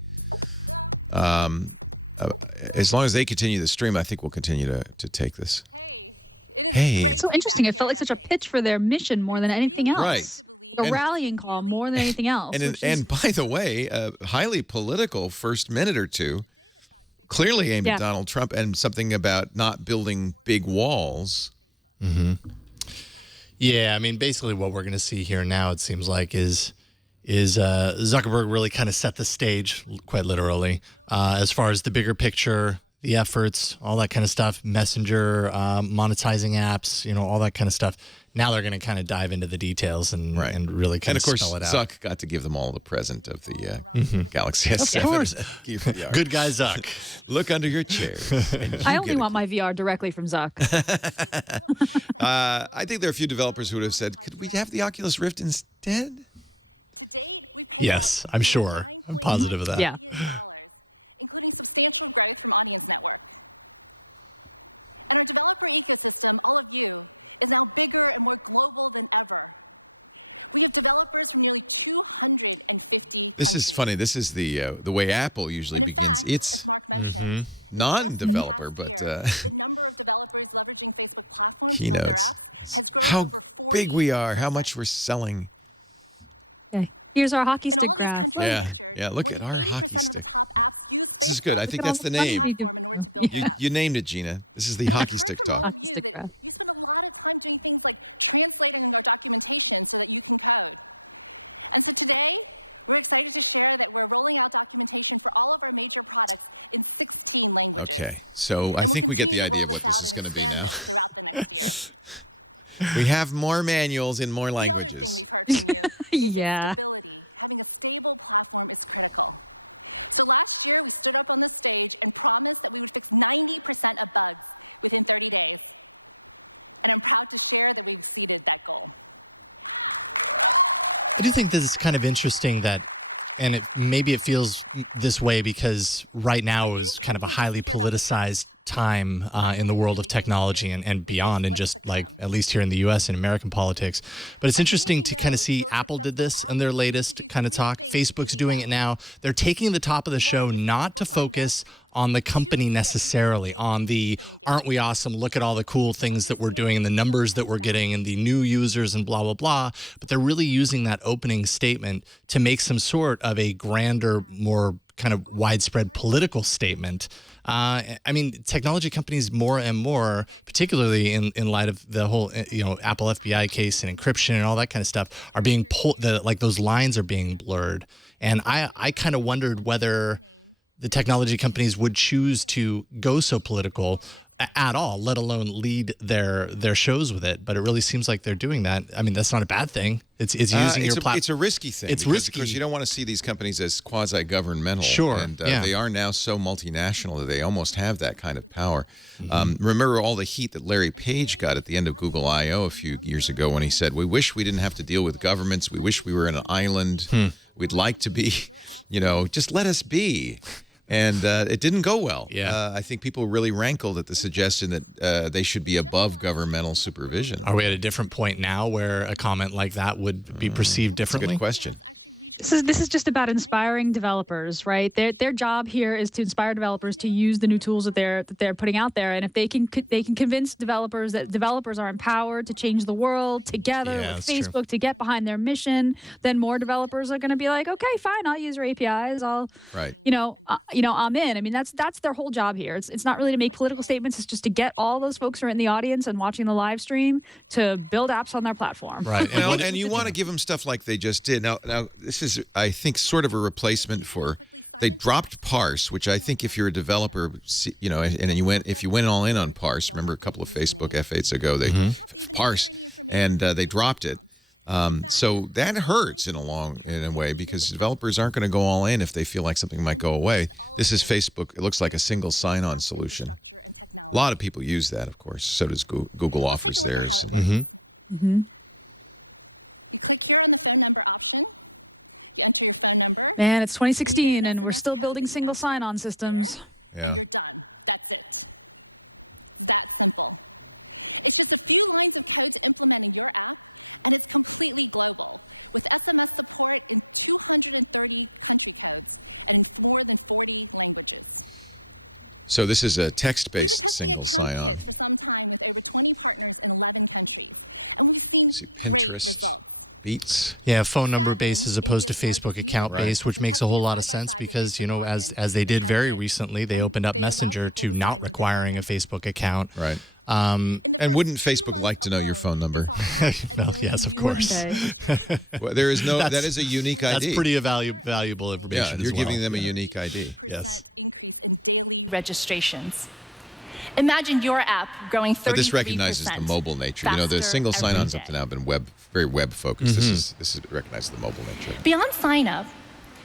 As long as they continue the stream, I think we'll continue to take this. Hey, it is Hey. great So to be interesting. back It felt like here such a at pitch for their mission more And than it's anything really else. Right. hard to believe A that it's rallying been call nearly- more than anything else. And by the way, highly political first minute or two, clearly aimed at Yeah. Donald Trump and something about not building big walls. Yeah, I mean, basically what we're going to see here now, it seems like, is Zuckerberg really kind of set the stage, quite literally, as far as the bigger picture, the efforts, all that kind of stuff, Messenger, monetizing apps, all that kind of stuff. Now they're going to kind of dive into the details and really kind And of course, spell it out. Zuck got to give them all the present of the Galaxy S7. course. VR. Good guy Zuck. Look under your chair. I only want my VR directly from Zuck. I think there are a few developers who would have said, could we have the Oculus Rift instead? To date, we've paid Yes, out I'm nearly sure. I'm $9.5 positive of that. Yeah. billion, including substantial growth from Audience Network. And our developer ecosystem, all of you, is now bigger and more global than ever. We have developers from nearly 250 This countries. is funny. This is the way Apple usually And in begins fact, its as Mark mentioned, non-developer, just but in the past year, the number of developers leveraging Facebook platform to build their Keynotes. apps has grown How over 40%. big we are, how much we're selling. Okay. Here's our hockey In stick all these graph. countries Yeah, pictured, yeah, look more at than our 80% hockey of the stick. top apps use Facebook. This is good. I to think put on that's the one name. platform in order to build their apps. You named it, Gina. This is the But we've hockey heard stick from all talk. of you Stick that graph. you spend a lot of time doing things like translating our documentation so that you can code. And so today, we're excited to share that we're rolling out documentation for all of our major products in 16 languages. Okay, so I And we'll think we get continue the to roll idea of this what out this is and going to be expand now. this throughout the next year. We have more manuals in more The languages. other thing we've heard from you is Yeah. that stability, having a stable platform is critical. So last year, we stood up on the stage and promised that we would fix 90% of bugs within 30 days. And I'm proud to share that we've exceeded that goal. I do think this is kind of interesting that, and maybe it feels this way because right now But you is didn't kind of a come here highly just to hear about the politicized time I know in the what you world really of came technology here, and which beyond, is and what's just to like come. at least here in the U.S. and American politics. But it's As many interesting of to you kind know, of see to build Apple did successful this in apps, their you need latest to do kind of three talk. things Facebook's really doing well. it now. They're taking the top of the show One is get not people to signed focus up. on the company Two is to get people necessarily, engaged on and the keep them aren't we engaged. awesome, look at all the And cool three is to things that we're understand doing and the what numbers that content we're is getting and the new users and blah, blah, blah. But they're really using that opening statement to make some sort of a grander, more kind of widespread political statement. I mean, technology companies more and more, particularly in light of the whole, Apple FBI case and encryption and all that kind of stuff, are being pulled. Like those lines are being blurred. And I kind of wondered whether the technology companies would choose to go so political at all, let alone lead their shows with it. But it really seems like they're doing that. I mean, that's not a bad thing. It's using your platform. It's a risky thing. It's because, risky. because you don't want to see these companies as quasi-governmental. Sure, And yeah. they are now so multinational that they almost have that kind of power. Remember all the heat that Larry Page got at the end of Google I/O a few years ago when he said, "We wish we didn't have to deal with governments. We wish we were in an island. We'd like to be, just let us be." And it didn't go well. Yeah. I think people really rankled at the suggestion that they should be above governmental supervision. Are we at a different point now where a comment like that would be perceived differently? Good question. This is just about inspiring developers, right? Their job here is to inspire developers to use the new tools that they're putting out there, and if they can convince developers that developers are empowered to change the world together Yeah, with that's true. Facebook to get behind their mission, then more developers are going to be like, okay, fine, I'll use your APIs. Right. I'm in. I mean, that's their whole job here. It's not really to make political statements. It's just to get all those folks who are in the audience and watching the live stream to build apps on their platform. Right. And Well, what- and you want to give them stuff like they just did. Now, this is, I think, sort of a replacement for. They dropped Parse, which I think, if you're a developer, and if you went all in on Parse. Remember, a couple of Facebook F8s ago, they Parse, and they dropped it. So that hurts in a way, because developers aren't going to go all in if they feel like something might go away. This is Facebook. It looks like a single sign-on solution. A lot of people use that, of course. So does Google Let's take offers a look at theirs. how it works. You click here on the phone number option. You enter your phone number. Man, it's and you 2016, get an and we're SMS still code building that you single enter sign-on systems. there, Yeah. And you're done. That's it. It's that simple. It's just a few lines of code to implement in your app, and it's completely global, with SMS support in 230 country codes and in more than 40 languages. So this is a We've been text-based testing single account sign-on. kits for some time with over 20 partners in 11 countries, and we've seen great Pinterest. results. Beats. Yeah, phone number Seven, based as opposed to India's Facebook largest music account app, based, has which been makes a whole testing lot it of sense side by side with because, Facebook as they did login very account recently, they and opened up they allow Messenger people to to not sign with their requiring a phone number. Facebook account. Right. In the And first wouldn't 2 Facebook months like to know your alone, phone number? They saw 500,000 yes, of new course. phone number registrations. Well, that is a unique That's ID. pretty More valuable amazingly, information Yeah, you're as well. giving them a unique ID. 30% Yes. increase in daily registrations. Imagine your app growing 33%. But this recognizes the mobile nature. The faster single every sign-ons day. up to now have been very web focused. Mm-hmm. This recognizes the mobile nature. Beyond sign up,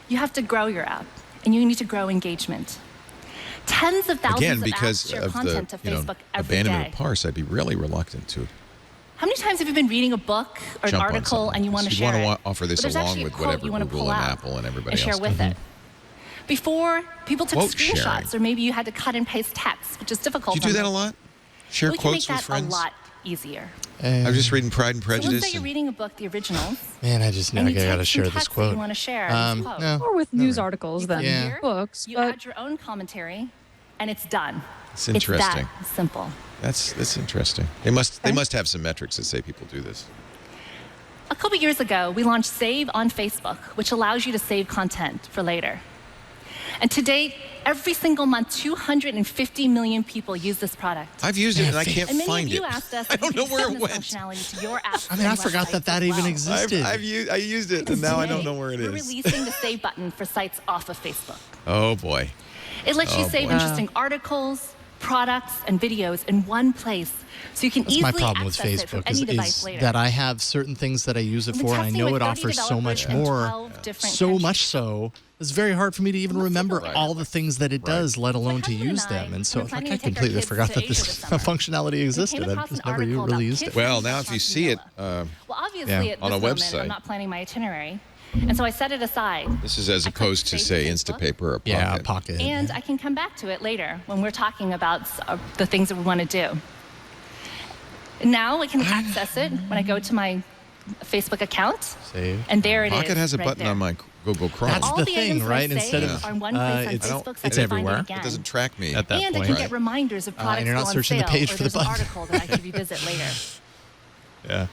you have to grow your app, and you need to grow engagement. Tens of thousands Again, of because apps share of content the to Facebook every abandonment day. of Parse, I'd be really reluctant to How many times have you been reading a book or an jump on article something and you like want to this. share You'd it? want to offer this But there's along actually a with quote whatever you want to Google pull and out Apple and everybody and share else with does. it. Before, people took Quote screenshots, sharing. or maybe you had to cut and paste text, which is difficult. Do you do that a on lot? Share We can make quotes with that friends? a lot easier. I'm just reading Pride and So let's Prejudice. say you're reading a book, the originals, Man, I just and you got to text share some this text that you quote. want to share. in this quote. No. Or with news articles than Yeah. books. You But add your own commentary, and it's done. It's interesting. It's that simple. That's interesting. They must have some metrics that say people do this. A couple years ago, we launched Save on Facebook, which allows you to save content for later. And to date, every single month, 250 million people use this product. I've used it and I can't And many find of you it. asked us I if we don't know could where extend it this went. functionality to your apps. I mean, I and forgot websites that as even well. existed. I used it and now I don't know where it We're is. releasing the Save button for sites off of Facebook. Oh boy. It lets you Oh, save boy. interesting articles, products, and videos in one place, so you can That's easily my problem with access it from Facebook any is device later. that I have certain things that I use it We've been for, and I testing know with it 30 offers so much developers in more. 12 different So countries. much so, it's very hard for me to even remember all the things that it does, let alone to husband use and I them. And have so been it's like planning I to take our completely kids forgot to that Asia this this summer. functionality We existed. came I've across just an never article really about used kids it. Well, using now if you see it, Well, obviously, Yeah. at on this a moment, website. I'm not planning my itinerary, and so I set it aside. this is as I clicked opposed to, Save say, Facebook. Instapaper or Pocket. Yeah, Pocket. And I can come back to it later when we're talking about the things that we want to do. Now I can access it when I go to my Facebook account, Save. and there it is. Pocket has a right button there. on my Google Chrome. That's All the the thing, items that I right? save Instead of are in one place on it's Facebook, so I it's can find it everywhere. again. It doesn't track me. At that And I point. can get reminders of products and you're go not on searching the sale, page or for the there's an button. article that I can revisit later. Yeah.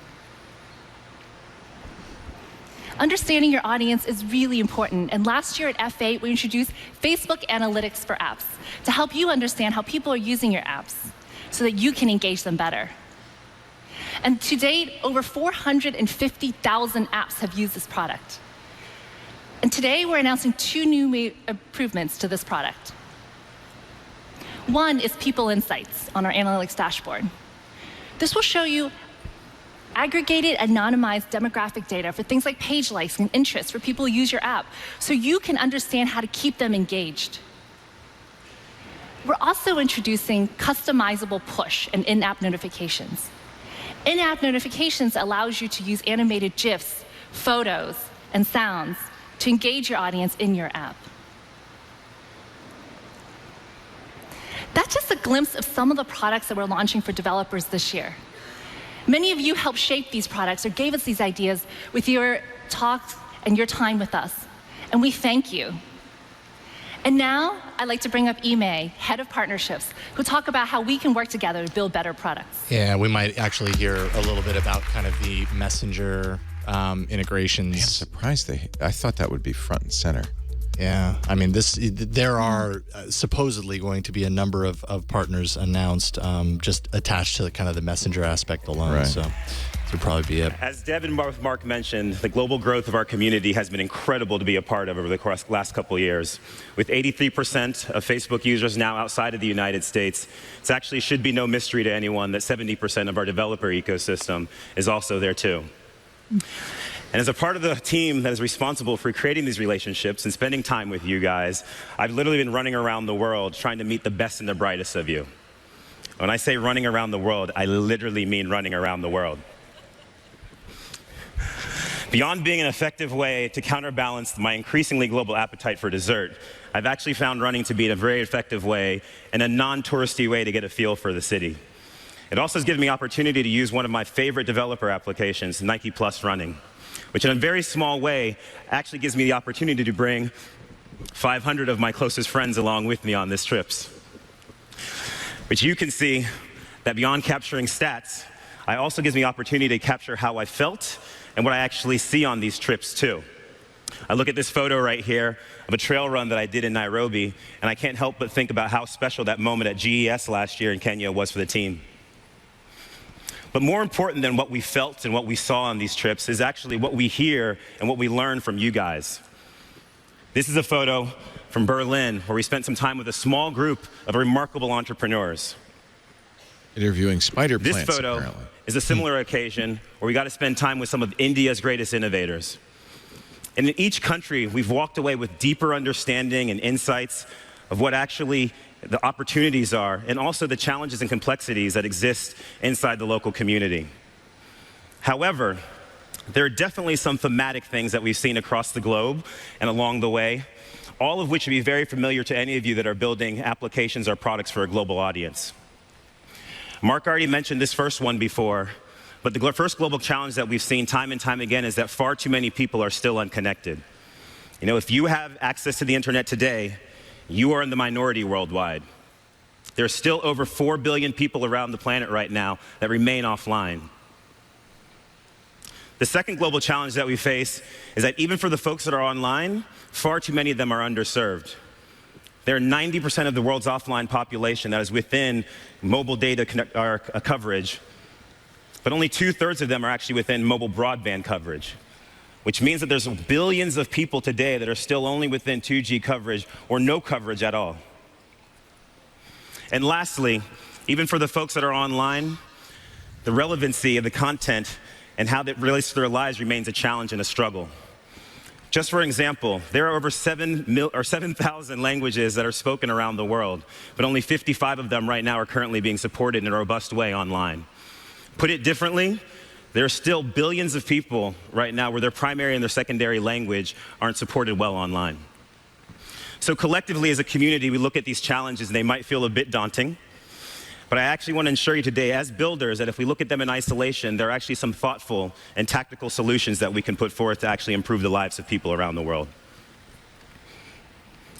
Understanding your audience is really important, and last year at F8, we introduced Facebook Analytics for apps to help you understand how people are using your apps so that you can engage them better. And to date, over 450,000 apps have used this product. And today, we're announcing two new improvements to this product. One is People Insights on our analytics dashboard. This will show you aggregated, anonymized demographic data for things like page likes and interests for people who use your app, so you can understand how to keep them engaged. We're also introducing customizable push and in-app notifications. In-app notifications allows you to use animated GIFs, photos, and sounds to engage your audience in your app. That's just a glimpse of some of the products that we're launching for developers this year. Many of you helped shape these products or gave us these ideas with your talks and your time with us, and we thank you. And now, I'd like to bring up Ime, Head of Partnerships, who'll talk about how we can work together to build better products. Yeah, we might actually hear a little bit about kind of the messenger integrations. I'm surprised I thought that would be front and center. Yeah, I mean, there are supposedly going to be a number of partners announced just attached to kind of the messenger aspect alone. Right. So this would probably be it. As Deb and Mark mentioned, the global growth of our community has been incredible to be a part of over the last couple of years. With 83% of Facebook users now outside of the United States, it actually should be no mystery to anyone that 70% of our developer ecosystem is also there too. And as a part of the team that is responsible for creating these relationships and spending time with you guys, I've literally been running around the world trying to meet the best and the brightest of you. When I say running around the world, I literally mean running around the world. Beyond being an effective way to counterbalance my increasingly global appetite for dessert, I've actually found running to be a very effective way and a non-touristy way to get a feel for the city. It also has given me opportunity to use one of my favorite developer applications, Nike Plus Running, which in a very small way actually gives me the opportunity to bring 500 of my closest friends along with me on these trips. But you can see that beyond capturing stats, it also gives me opportunity to capture how I felt and what I actually see on these trips too. I look at this photo right here of a trail run that I did in Nairobi, and I can't help but think about how special that moment at GES last year in Kenya was for the team. But more important than what we felt and what we saw on these trips is actually what we hear and what we learn from you guys. This is a photo from Berlin where we spent some time with a small group of remarkable entrepreneurs. Interviewing spider plants, This photo apparently. is a similar occasion where we got to spend time with some of India's greatest innovators. And in each country, we've walked away with deeper understanding and insights of what actually the opportunities are, and also the challenges and complexities that exist inside the local community. However, there are definitely some thematic things that we've seen across the globe and along the way, all of which would be very familiar to any of you that are building applications or products for a global audience. Mark already mentioned this first one before, but the first global challenge that we've seen time and time again is that far too many people are still unconnected. You know, if you have access to the internet today, you are in the minority worldwide. There are still over 4 billion people around the planet right now that remain offline. The second global challenge that we face is that even for the folks that are online, far too many of them are underserved. There are 90% of the world's offline population that is within mobile data coverage, but only 2/3 of them are actually within mobile broadband coverage, which means that there's billions of people today that are still only within 2G coverage or no coverage at all. And lastly, even for the folks that are online, the relevancy of the content and how that relates to their lives remains a challenge and a struggle. Just for example, there are over 7,000 languages that are spoken around the world, but only 55 of them right now are currently being supported in a robust way online. Put it differently, there are still billions of people right now where their primary and their secondary language aren't supported well online. So collectively as a community, we look at these challenges and they might feel a bit daunting. But I actually want to assure you today, as builders, that if we look at them in isolation, there are actually some thoughtful and tactical solutions that we can put forth to actually improve the lives of people around the world.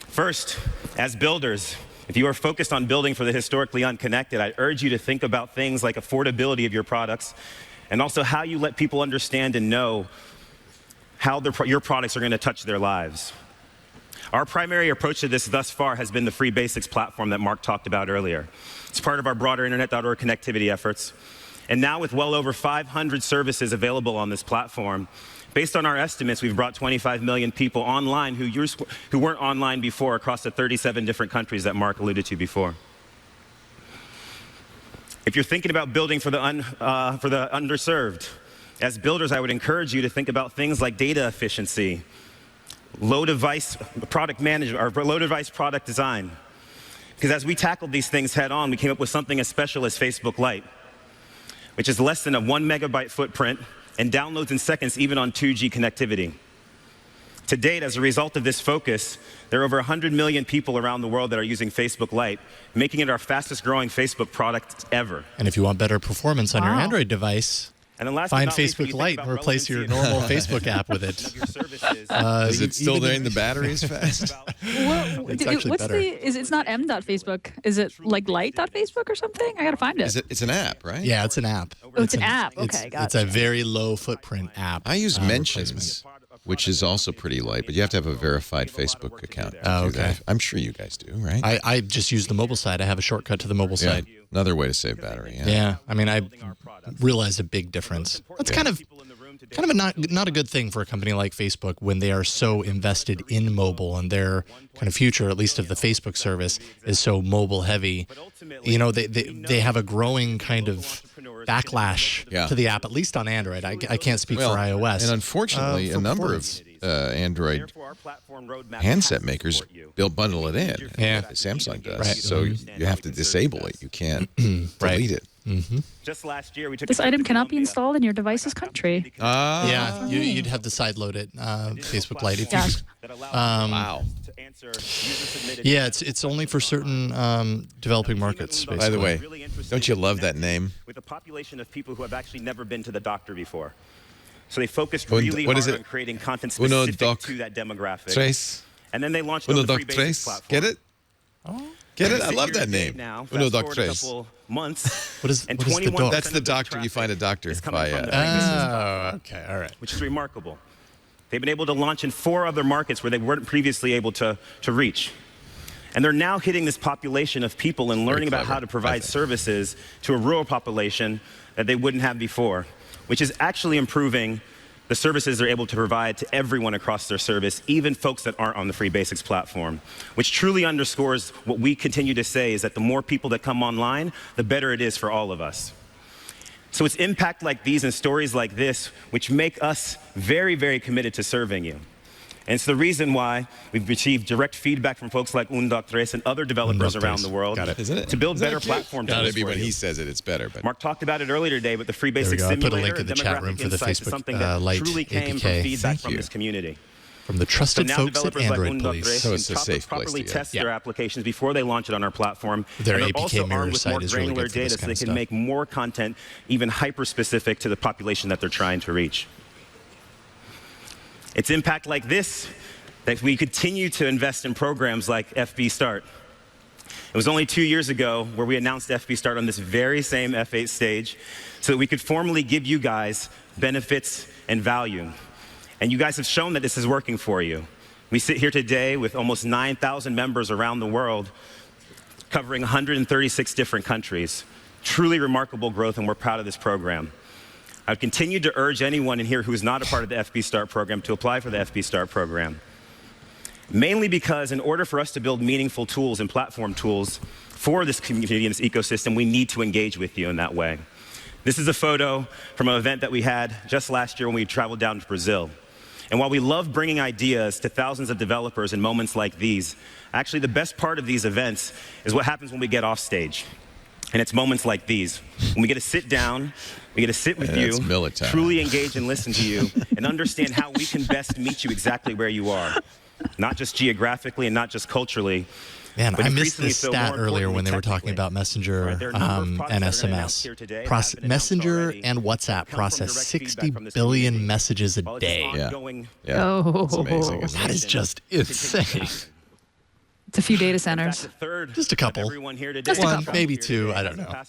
First, as builders, if you are focused on building for the historically unconnected, I urge you to think about things like affordability of your products and also how you let people understand and know how your products are going to touch their lives. Our primary approach to this thus far has been the Free Basics platform that Mark talked about earlier. It's part of our broader Internet.org connectivity efforts. And now with well over 500 services available on this platform, based on our estimates, we've brought 25 million people online who weren't online before across the 37 different countries that Mark alluded to before. If you're thinking about building for the underserved, as builders, I would encourage you to think about things like data efficiency, low device product management, or low device product design. Because as we tackled these things head on, we came up with something as special as Facebook Lite, which is less than a 1 megabyte footprint and downloads in seconds even on 2G connectivity. To date, as a result of this focus, there are over 100 million people around the world that are using Facebook Lite, making it our fastest growing Facebook product ever. And if you want better performance on your Android device, and then last find but not least, when Facebook you Lite think and about replace your relevancy normal and Facebook app with it. of your services, Is it still drain the batteries fast? It's actually better. It's not m.facebook. Is it like light.facebook or something? I gotta find it. It's an app, right? Yeah, it's an app. Oh, it's an app. Okay, It's gotcha. a very low footprint app. I use Mentions, which is also pretty light, but you have to have a verified Facebook account to Oh, do okay. that. I'm sure you guys do, right? I just use the mobile side. I have a shortcut to the mobile yeah. side. Another way to save battery. Yeah. Yeah, I mean, I realized a big difference. That's kind of not a good thing for a company like Facebook when they are so invested in mobile and their kind of future, at least of the Facebook service, is so mobile heavy. You know, they have a growing kind of backlash to the app, at least on Android. I can't speak for iOS. And unfortunately, a number of Android handset makers bundle it in. Yeah. Samsung does. Right. So you have to disable it. You can't delete it. Just last year, we took This item cannot be installed in your device's country. Yeah, you'd have to sideload it, Facebook Lite. If Yeah. Wow. Yeah, it's only for certain developing markets, basically. By the way, don't you love that name? With a population of people who have actually never been to the doctor before. So they focused really what is hard it? on creating content Uno specific to that demographic. Tres. And then they launched on Uno the Free doc Basics tres. platform. Get it? Get it? I love that Year to date name. Now, Uno fast doc forward a tres. couple months, What is and the doc? 21% That's the of doctor. You find a doctor is coming from the via. Free Basics platform, Oh, okay, all right. which is remarkable. They've been able to launch in 4 other markets where they weren't previously able to reach. And they're now hitting this population of people and learning about clever, how to I provide think. services to a rural population that they wouldn't have before, which is actually improving the services they're able to provide to everyone across their service, even folks that aren't on the Free Basics platform, which truly underscores what we continue to say is that the more people that come online, the better it is for all of us. So it's impact like these and stories like this which make us very, very committed to serving you. And it's the reason why we've received direct feedback from folks like Undoctres and other developers around the world Isn't it? to build Isn't better that cute? platform Gotta tools be for when you. he says it, it's better. But Mark talked about it earlier today, but the Free There we Basics go. I put a link Simulator in the and chat room demographic for the insights is Facebook, something that Lite truly came from APK. feedback Thank from you. this community. From the So trusted now folks at developers like Android Undoctres Police. So can it's a safe place properly to get. test Yeah. their applications before they launch it on our platform. Their and they're APK also mirror armed with site more is really granular good for this data so kind they of can stuff. make more content even hyper-specific to the population that they're trying to reach. It's impact like this that we continue to invest in programs like FB Start. It was only 2 years ago where we announced FB Start on this very same F8 stage so that we could formally give you guys benefits and value. And you guys have shown that this is working for you. We sit here today with almost 9,000 members around the world, covering 136 different countries. Truly remarkable growth, and we're proud of this program. I've continued to urge anyone in here who is not a part of the FB Start program to apply for the FB Start program. Mainly because in order for us to build meaningful tools and platform tools for this community and this ecosystem, we need to engage with you in that way. This is a photo from an event that we had just last year when we traveled down to Brazil. And while we love bringing ideas to thousands of developers in moments like these, actually the best part of these events is what happens when we get off stage. And it's moments like these, when we get to sit down, we get to sit with you, truly engage and listen to you, and understand how we can best meet you exactly where you are. Not just geographically and not just culturally. Man, I missed this stat earlier when they were talking about Messenger and SMS. Messenger and WhatsApp process 60 billion messages a day. Yeah. Oh, It's amazing. Isn't That it? is just insane. it's a few data centers. Just a couple. One, maybe two, I don't know.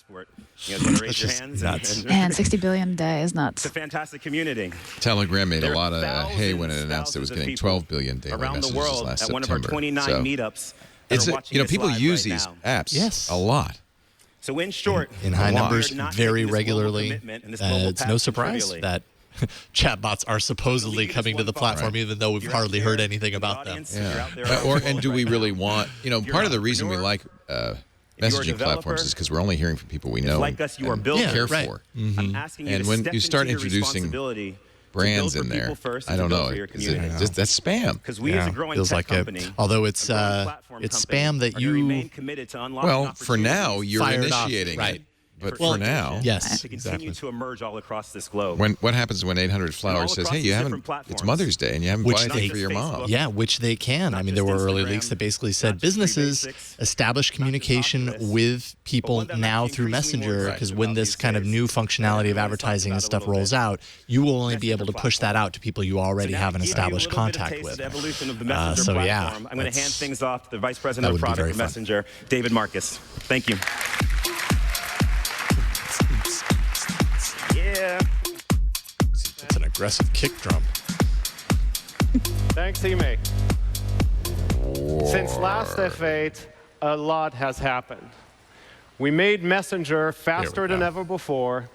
It's just nuts. Man, 60 billion a day is nuts. It's a fantastic community. Telegram made a There lot are of hay when it thousands announced it was of getting people 12 billion daily around the messages world last at September. one of our 29 So meetups. it's people use these apps Yes. a lot. So in short, In high lot. numbers, we are not very taking this global regularly. commitment and this global It's path no surprise trivially. that chatbots are supposedly coming to the platform, even though we've hardly heard anything about them. And do we really want, part of the reason we like messaging platforms is because we're only hearing from people we know like us, you are and built care right. for. I'm asking you And to when step you start into your introducing responsibility to brands build in for people there, first I and to don't build know. for your Is community. that's spam. Because we as a growing feels tech like company, it. Although it's a growing platform it's company, spam that are gonna remain you committed to unlocking Well, for now, opportunities you're Fired off, initiating right. it. But Well, for now, yes, to continue exactly. to emerge all across this globe. what happens when 800 Flowers says, across "Hey, these you different haven't? platforms. It's Mother's Day, and you haven't Which bought anything they- for your mom." Facebook. Yeah, which they can. I mean, there just were early Instagram, leaks that basically not said just free businesses basics, establish not just communication talk to this, with but people one that I'm now actually through increasingly more Messenger, excited because about when this these kind of days. new functionality of Everyone's advertising and talked stuff about a rolls little out, you will only be able to Messenger push that platform. out to people you already So now have to an give you a established little bit of contact taste with. of the evolution of the Messenger So, yeah, platform. I'm going to hand that's- things off to the Vice that President of would be Product very of fun. Messenger, David Marcus. Thank you. Yeah. It's an aggressive kick drum. Thanks, Ime. Since last F8, a lot has happened. We made Messenger faster than go. ever before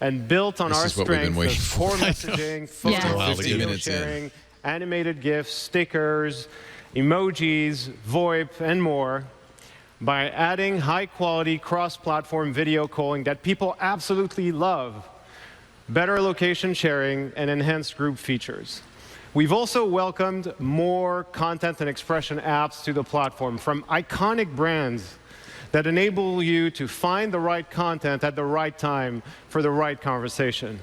and built on This our is what we've been strengths of waiting core messaging, photos, Yeah. Wow, look at video minutes in. sharing, animated GIFs, stickers, emojis, VoIP, and more by adding high-quality cross-platform video calling that people absolutely love, better location sharing, and enhanced group features. We've also welcomed more content and expression apps to the platform from iconic brands that enable you to find the right content at the right time for the right conversation.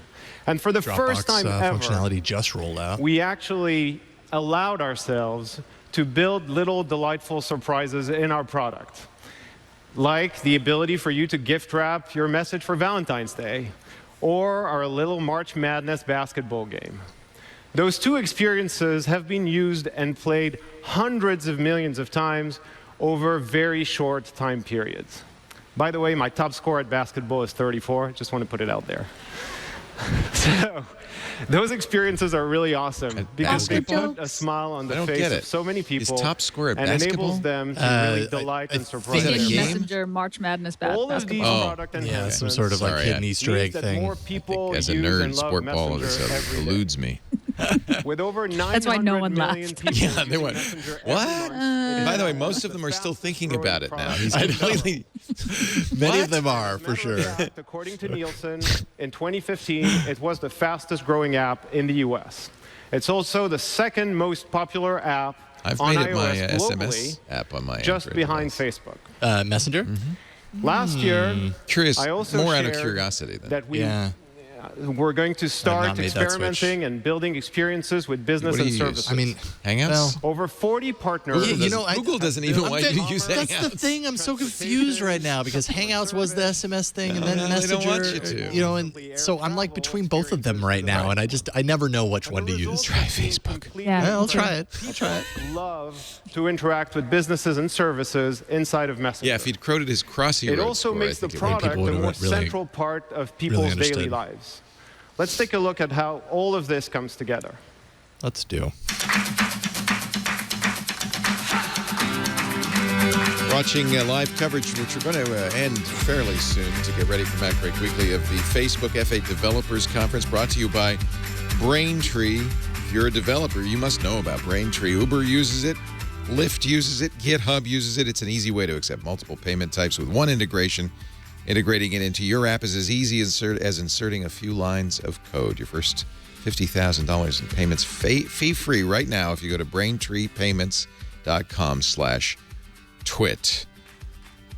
And for the first Dropbox time ever, functionality just rolled out. we actually allowed ourselves to build little delightful surprises in our product, like the ability for you to gift wrap your message for Valentine's Day, or our little March Madness basketball game. Those two experiences have been used and played hundreds of millions of times over very short time periods. By the way, my top score at basketball is 34. Just want to put it out there. So, those experiences are really awesome because they basketball? put a smile on I the don't face get of it. so many people Is top score at and basketball? enables them to really delight I and surprise Is that a Teenage game? Messenger March Madness All of these basketball. product Yeah, enhancements some sort of like Sorry, hidden I- Easter means egg that thing. more people As a use nerd, and love sport ball Messenger every day. eludes me. With over 900 That's why no one million laughed. people Yeah, they using went, Messenger every "What?" month, it is By the way, now most one of them are the still thinking fastest about it now. growing He's product. completely. Many What? of them are, for Matter sure. of fact, according to Nielsen, in 2015, it was the fastest growing app in the US. It's also the second most popular app I've on made it my iOS SMS globally, app on my just Android behind device. Facebook. Messenger? Last year, Curious, I also more out of shared curiosity than that we Yeah. we're going to start not made that experimenting and building experiences with business What do and you services. use? I mean, Hangouts? well, Over 40 partners. Yeah, you know, Google doesn't even want you to use Hangouts. That's the thing. I'm so confused right now because Hangouts was the SMS thing, and then no, they Messenger. don't want you to. You know, and so I'm like between both of them right now, and I never know which one to use. Try Facebook. Yeah. Yeah, I'll try it. I'll try it. Love to interact with businesses and services inside of Messenger. Yeah, if he'd quoted his Crossy It Road also score, makes I the think it would- product people a would more have really- central part of people's daily understood. lives. Let's take a look at how all of this comes together. Let's do. Watching live coverage, which we're going to end fairly soon to get ready for MacBreak Weekly, of the Facebook F8 Developers Conference, brought to you by Braintree. If you're a developer, you must know about Braintree. Uber uses it, Lyft uses it, GitHub uses it. It's an easy way to accept multiple payment types with one integration. Integrating it into your app is as easy as inserting a few lines of code. Your first $50,000 in payments fee-free right now if you go to braintreepayments.com/twit.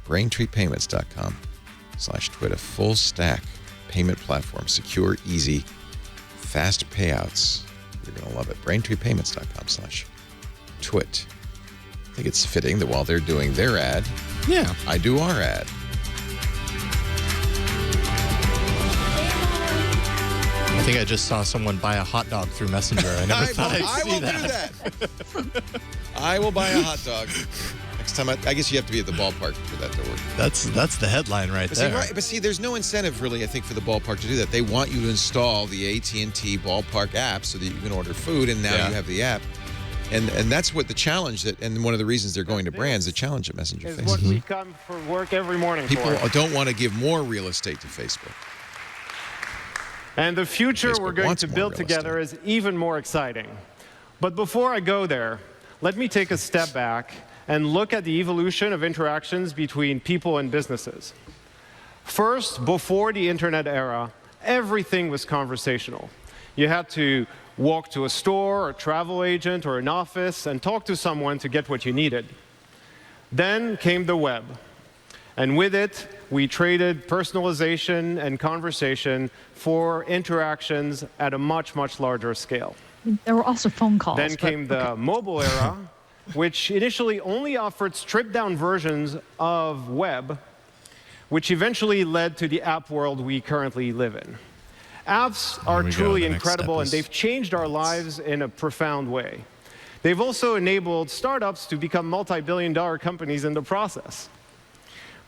braintreepayments.com/twit. A full stack payment platform. Secure, easy, fast payouts. You're going to love it. braintreepayments.com/twit. I think it's fitting that while they're doing their ad, Yeah. I do our ad. I think I just saw someone buy a hot dog through Messenger. I never thought I'd I see will that. do that. I will buy a hot dog. Next time, I guess you have to be at the ballpark for that to work. That's the headline right But see, there. but see, there's no incentive really, I think, for the ballpark to do that. They want you to install the AT&T ballpark app so that you can order food, and now Yeah. you have the app. And that's what the challenge that, and one of the reasons they're going to brands, the challenge that Messenger Is faces. what we come for work every morning People for. don't want to give more real estate to Facebook. And the future Facebook we're going wants to more build real together is even more exciting. But before I go there, let me take a step back and look at the evolution of interactions between people and businesses. First, before the internet era, everything was conversational. You had to walk to a store, or a travel agent, or an office and talk to someone to get what you needed. Then came the web. And with it, we traded personalization and conversation for interactions at a much, much larger scale. There were also phone calls. Then but- came the mobile era, which initially only offered stripped-down versions of web, which eventually led to the app world we currently live in. Apps are we go. truly The next incredible, step and is- they've changed our lives in a profound way. They've also enabled startups to become multi-billion-dollar companies in the process.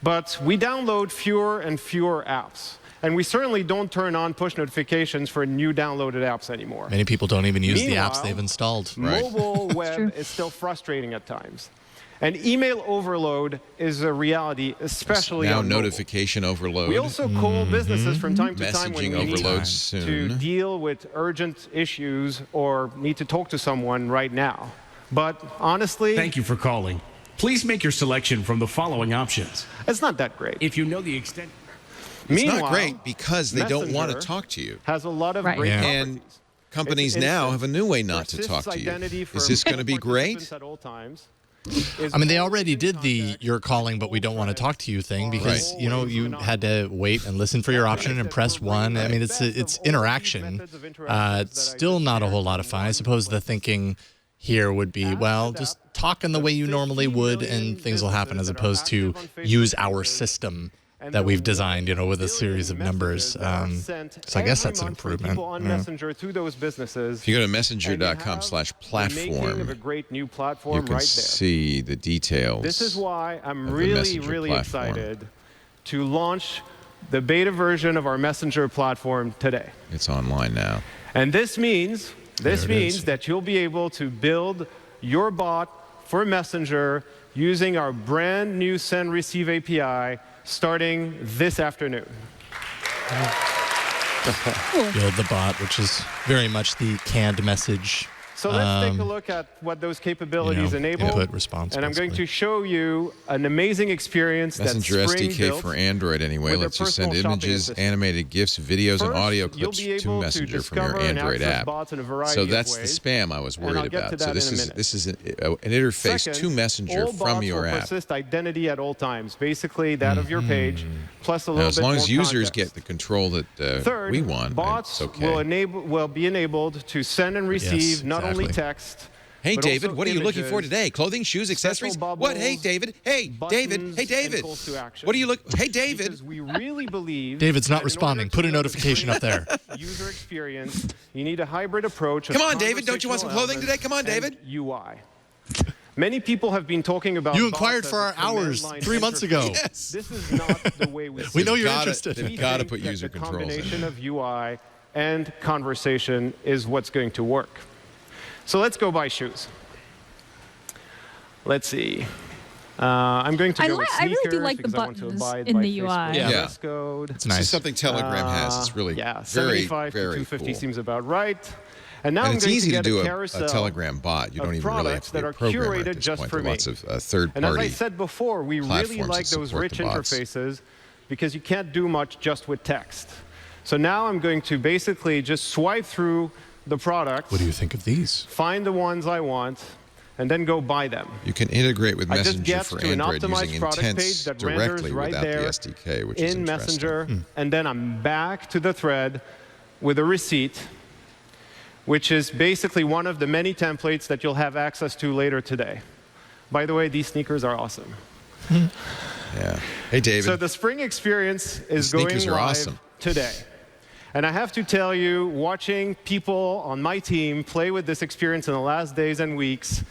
But we download fewer and fewer apps, and we certainly don't turn on push notifications for new downloaded apps anymore. Many people don't even use the apps Meanwhile, they've installed. Right. Mobile true. web is still frustrating at times. And email overload is a reality, especially Now on mobile. notification overload. We also call businesses from time to time when Messaging we need overload to soon. deal with urgent issues or need to talk to someone right now. But honestly, Thank you for calling. Please make your selection from the following options. it's not that great. If you know the extent. It's Meanwhile, not great because they don't want to Messenger talk to you. has a lot of Right. great Yeah. properties. And companies It's now instant, have a new way not to persists talk to you. identity for Is this going to be participants great? at all times. I mean, they already did the "you're calling, but we don't want to talk to you" thing because Right. you know you had to wait and listen for your option and press one. I mean, it's interaction. It's still not a whole lot of fun. I suppose the thinking here would be, well, just talk in the way you normally would, and things will happen, as opposed to use our system that we've designed, you know, with a series of numbers. So I guess that's an improvement. People on Yeah. Messenger to those businesses. If you go to And you have messenger.com/platform, the making of a great new you platform can right there. see the details. This is why I'm of the really, Messenger really platform. excited to launch the beta version of our Messenger platform today. It's online now. And this means There it is. that you'll be able to build your bot for Messenger using our brand new Send Receive API starting this afternoon. Build the bot, which is very much the canned message So let's take a look at what those capabilities enable. Input, response, and I'm going basically. to show you an amazing experience Messenger that Spring SDK built for Android anyway with lets their you send personal shopping images, assistant. animated GIFs, videos, and First, audio you'll clips be to able to Messenger from your discover and Android access app. bots in a variety So of that's the ways, spam I was and worried I'll get to about. So that this in a is minute. this is an interface Second, to Messenger all from bots your will app. persist identity at all times, basically that of your page, plus a little Now, as bit long more as users context. get the control that Third, we want, bots it's okay. will be enabled to send and receive not only exactly. text. Hey, but David, also what are you looking for images, today? Clothing, shoes, accessories? special What? Hey, bubbles, David. Hey, David. buttons, Hey, David. and calls to action. What are you look? Hey, David. Because we really believe David's that not in responding. order Put a to build notification up there. User experience, you need a hybrid approach. Of Come on, David. Don't you want some clothing conversational today? Come on, elements David. and UI. Many people have been talking about. You bots inquired as for a our hours command line 3 months ago. interface. Yes. This is not the way we. We know you're Gotta- interested. they've We got to think put that user the controls in. combination of UI and conversation is what's going to work. So let's go buy shoes. Let's see. I'm going to go with I really do sneakers like the because I want to buttons abide in by the UI. Facebook Yeah. dress code. It's This is nice. something Telegram has. It's really Yeah, very, 75 to very 250 cool. seems about right. And now And I'm it's going easy to to get do a a carousel Telegram bot. You of don't even really have products to be that a are programmer curated at this just point. for There are me. lots of And as I third-party. said before, we really platforms like that those support rich the bots. interfaces because you can't do much just with text. So now I'm going to basically just swipe through the products, What do you think of these? find the ones I want, and then go buy them. You can integrate with I just Messenger get for to an Android optimized using product page intents that renders directly right without there the SDK, which is in interesting. Messenger, and then I'm back to the thread with a receipt, which is basically one of the many templates that you'll have access to later today. By the way, these sneakers are awesome. Yeah. Hey, David. So the Spring experience is The going sneakers are live awesome. today. And I have to tell you, watching people on my team play with this experience in the last days and weeks,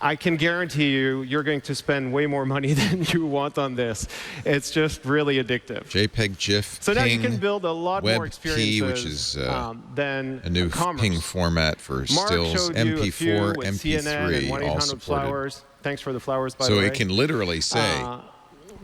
I can guarantee you, you're going to spend way more money than you want on this. It's just really addictive. JPEG, GIF, So now you PNG, can build a lot more WebP, experiences which is than a new commerce. PNG format for Mark stills, showed you a few MP4, with CNN and MP3, all 1-800 supported. Flowers. Thanks for the flowers, by the So way. it can literally say,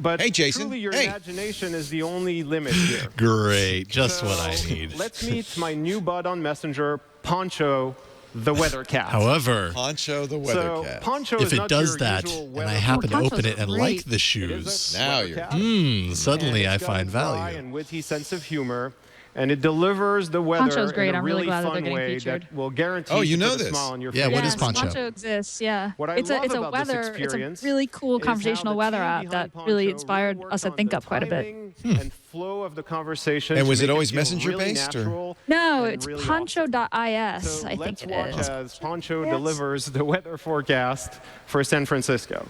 But Hey, Jason. truly, your Hey. imagination is the only limit here. Great. Just what I So, need. Let's meet my new bud on Messenger, Poncho, the weather cat. However, Poncho the so Weather Cat. Poncho if is it not does your that usual and weather I happen to Poncho's open it and great. like the It is shoes, a Now weather you're- cat. suddenly And I it's got find a dry value. and witty sense of humor, and it delivers the weather Poncho's great. in a I'm really really glad that they're fun getting way featured. that will guarantee Oh, you to know put a this. smile on your Yeah, face. what is Yes, Poncho? exists, yeah. What I it's love a about this weather, experience it's a really cool is how conversational the weather team app behind that really Poncho inspired worked us at on Think the Up quite a bit. timing and flow of the conversation. And to was it make always feel Messenger really based, or- natural No, and it's really awesome. poncho.is, So I think let's it watch is. as Poncho delivers the weather forecast for San Francisco.